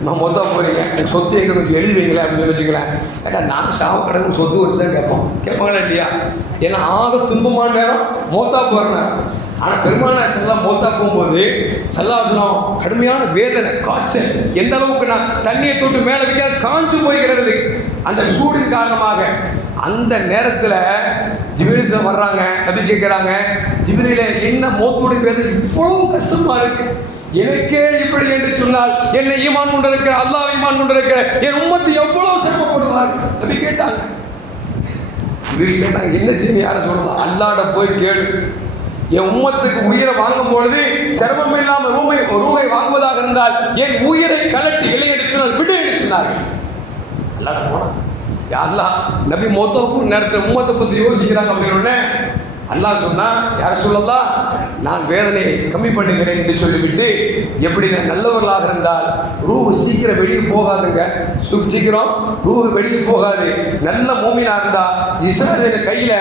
நான் மொத்தா போகிறீங்க எனக்கு சொத்து எங்கே கொஞ்சம் எழுதி வைங்களேன் அப்படின்னு வச்சுக்கலாம். ஏன்னா நான் சாவ கடவுள் சொத்து வச்சு தான் கேட்பாங்களா இல்லையா? ஏன்னா ஆக துன்பமான நேரம் மௌத்தா போகிற நேரம். ஆனால் பெருமானார் செல்லாம் மௌத்தா போகும்போது சல்லாசனம் கடுமையான வேதனை, காய்ச்சல், எந்த அளவுக்கு நான் தண்ணியை தொட்டு மேலே வைக்க காஞ்சு போய்கிறது அந்த சூடின் காரணமாக. அந்த நேரத்தில் ஜிப்ரீல் வர்றாங்க, நபி கேட்குறாங்க, ஜிப்ரீலே என்ன மௌத்துடைய வேதனை இவ்வளவு கஷ்டமா இருக்கு, எனக்கே இப்படி என்று சொன்னால் என்னை ஈமான் கொண்டிருக்கிற அல்லாஹ் ஈமான் கொண்டிருக்கிற என் உம்மத்து எவ்வளவு சிரமப்படுவார் நபி கேட்டாங்க. ஜிப்ரீல் கேட்டாங்க, என்ன செய்ய யாரை சொல்லலாம்? அல்லாஹ்ட போய் கேளு, என் உம்மத்துக்கு உயிரை வாங்கும் பொழுது சிரமம் இல்லாமல் ரூஹை வாங்குவதாக இருந்தால் என் உயிரை கலட்டி இல்லை என்று சொன்னால் விடு என்று சொன்னார்கள். அல்லாஹ்ட போனாங்க. யாரெல்லாம் நபி மௌத்தா நேரத்தில் உம்மத்தை பற்றி யோசிக்கிறாங்க அப்படின்னு அல்லாஹ் சொன்னா, யார சொல்லலாம், நான் வேதனையை கம்மி பண்ணுகிறேன் என்று சொல்லிவிட்டு, எப்படி நான் நல்லவர்களாக இருந்தால் ரூஹ் சீக்கிரம் வெளியே போகாதுங்க, சீக்கிரம் ரூஹ் வெளியே போகாது. நல்ல மூமினா இருந்தா இஸ்ராயேல் கையில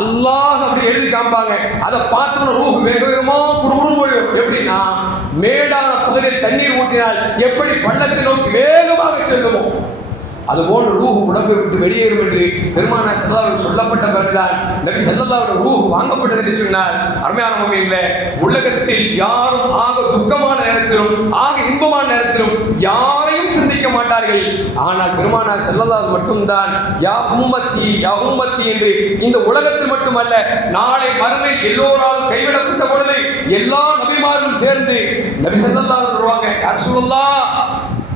அல்லாஹ் அப்படி எழுதி காமிப்பாங்க, அதை பார்த்தோம்னா ரூஹ் வேக வேகமா குறுகுறு போயிடும். எப்படின்னா மேடான பகுதியில் தண்ணீர் ஊற்றினால் எப்படி பள்ளத்தை நோக்கி வேகமாக செல்லுமோ அதுபோன்று ரூஹ் உடம்பை விட்டு வெளியேறும் என்று பெருமானார் ஸல்லல்லாஹு சொல்லப்பட்ட பிறகுதான் நபி ஸல்லல்லாஹு ரூஹ் வாங்கப்பட்டது என்று சொன்னார். அருமையான முஃமினீன்களே, உலகத்தில் யாரும் ஆக துக்கமான நேரத்திலும் ஆக இன்பமான நேரத்திலும் யாரையும் சிந்திக்க மாட்டார்கள். ஆனால் பெருமானார் ஸல்லல்லாஹு மட்டும்தான் யா உம்மத்தி யா உம்மத்தி என்று இந்த உலகத்தில் மட்டுமல்ல நாளை மறுமை எல்லோராலும் கைவிடப்பட்ட பொழுது எல்லா நபிமாரும் சேர்ந்து நபி ஸல்லல்லாஹு சொல்வாங்க, யா ரசூலல்லாஹ்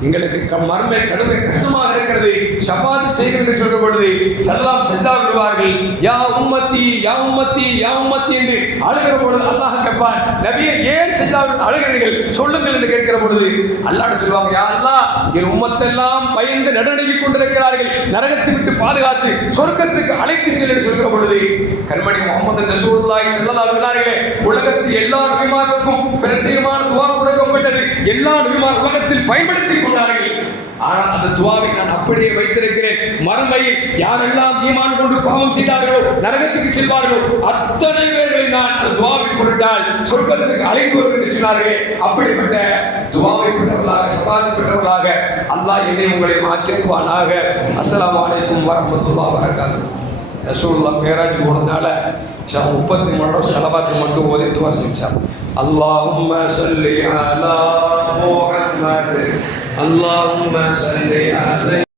எங்களுக்கு மர்மை கடுமை கஷ்டமாக இருக்கிறது, ஷஃபாத் செய்கிறேன் என்று சொல்லும் பொழுது சல்லாம் செல்லா விடுவார்கள், யா உம்மத்தி யா உம்மத்தி யா உம்மத்தி என்று அழுகிற பொழுது அல்லாஹ் கேட்பான், நபியை ஏன் செல்லா அழுகிறீர்கள் சொல்லுங்கள் என்று கேட்கிற பொழுது அல்லாஹ் சொல்லுவாங்க, யா அல்லாஹ் என் உம்மத்தெல்லாம் பயந்து நடுநடுங்கிக் கொண்டிருக்கிறார்கள், நரகத்தை விட்டு பாதுகாத்து சொர்க்கத்துக்கு அழைத்து செல் என்று சொல்கிற பொழுது கண்மணி முஹம்மது ரசூலுல்லாஹி ஸல்லல்லாஹு அலைஹி வஸல்லம் உலகத்தில் எல்லா நபிமார்களுக்கும் பிரத்யேகமான துஆ கொடுக்கப்பட்டது, எல்லா நபிமார் உலகத்தில் பயன்படுத்தி கொண்டார்கள். ஆனால் அந்த துஆவை நான் அப்படியே வைத்திருக்கிறேன். மறுமையில் யாரெல்லாம் ஈமான் கொண்டு பாவம் செய்தார்களோ நரகத்துக்கு செல்வார்களோ அத்தனை பேர்களை நான் அந்த துஆவை பொருட்டால் சொர்க்கத்துக்கு அழைத்து வருவேன் என்று சொன்னார்களே, அப்படிப்பட்ட துஆவை பெற்றவர்களாக ஷஃபாத் பெற்றவர்களாக அல்லாஹ் என்னை உங்களை ஆக்கிடுவானாக. அஸ்ஸலாமு அலைக்கும் வரஹ்மத்துல்லாஹி வபரகாத்துஹு. ரசூலுல்லாஹ் மேராஜ் போனதுனால 33 ஸலவாத் மட்டும் ஓதி துஆ செஞ்சாங்க. அல்லாஹும்ம ஸல்லி அலா முஹம்மத் அல்லாஹும்ம ஸல்லி அலைஹி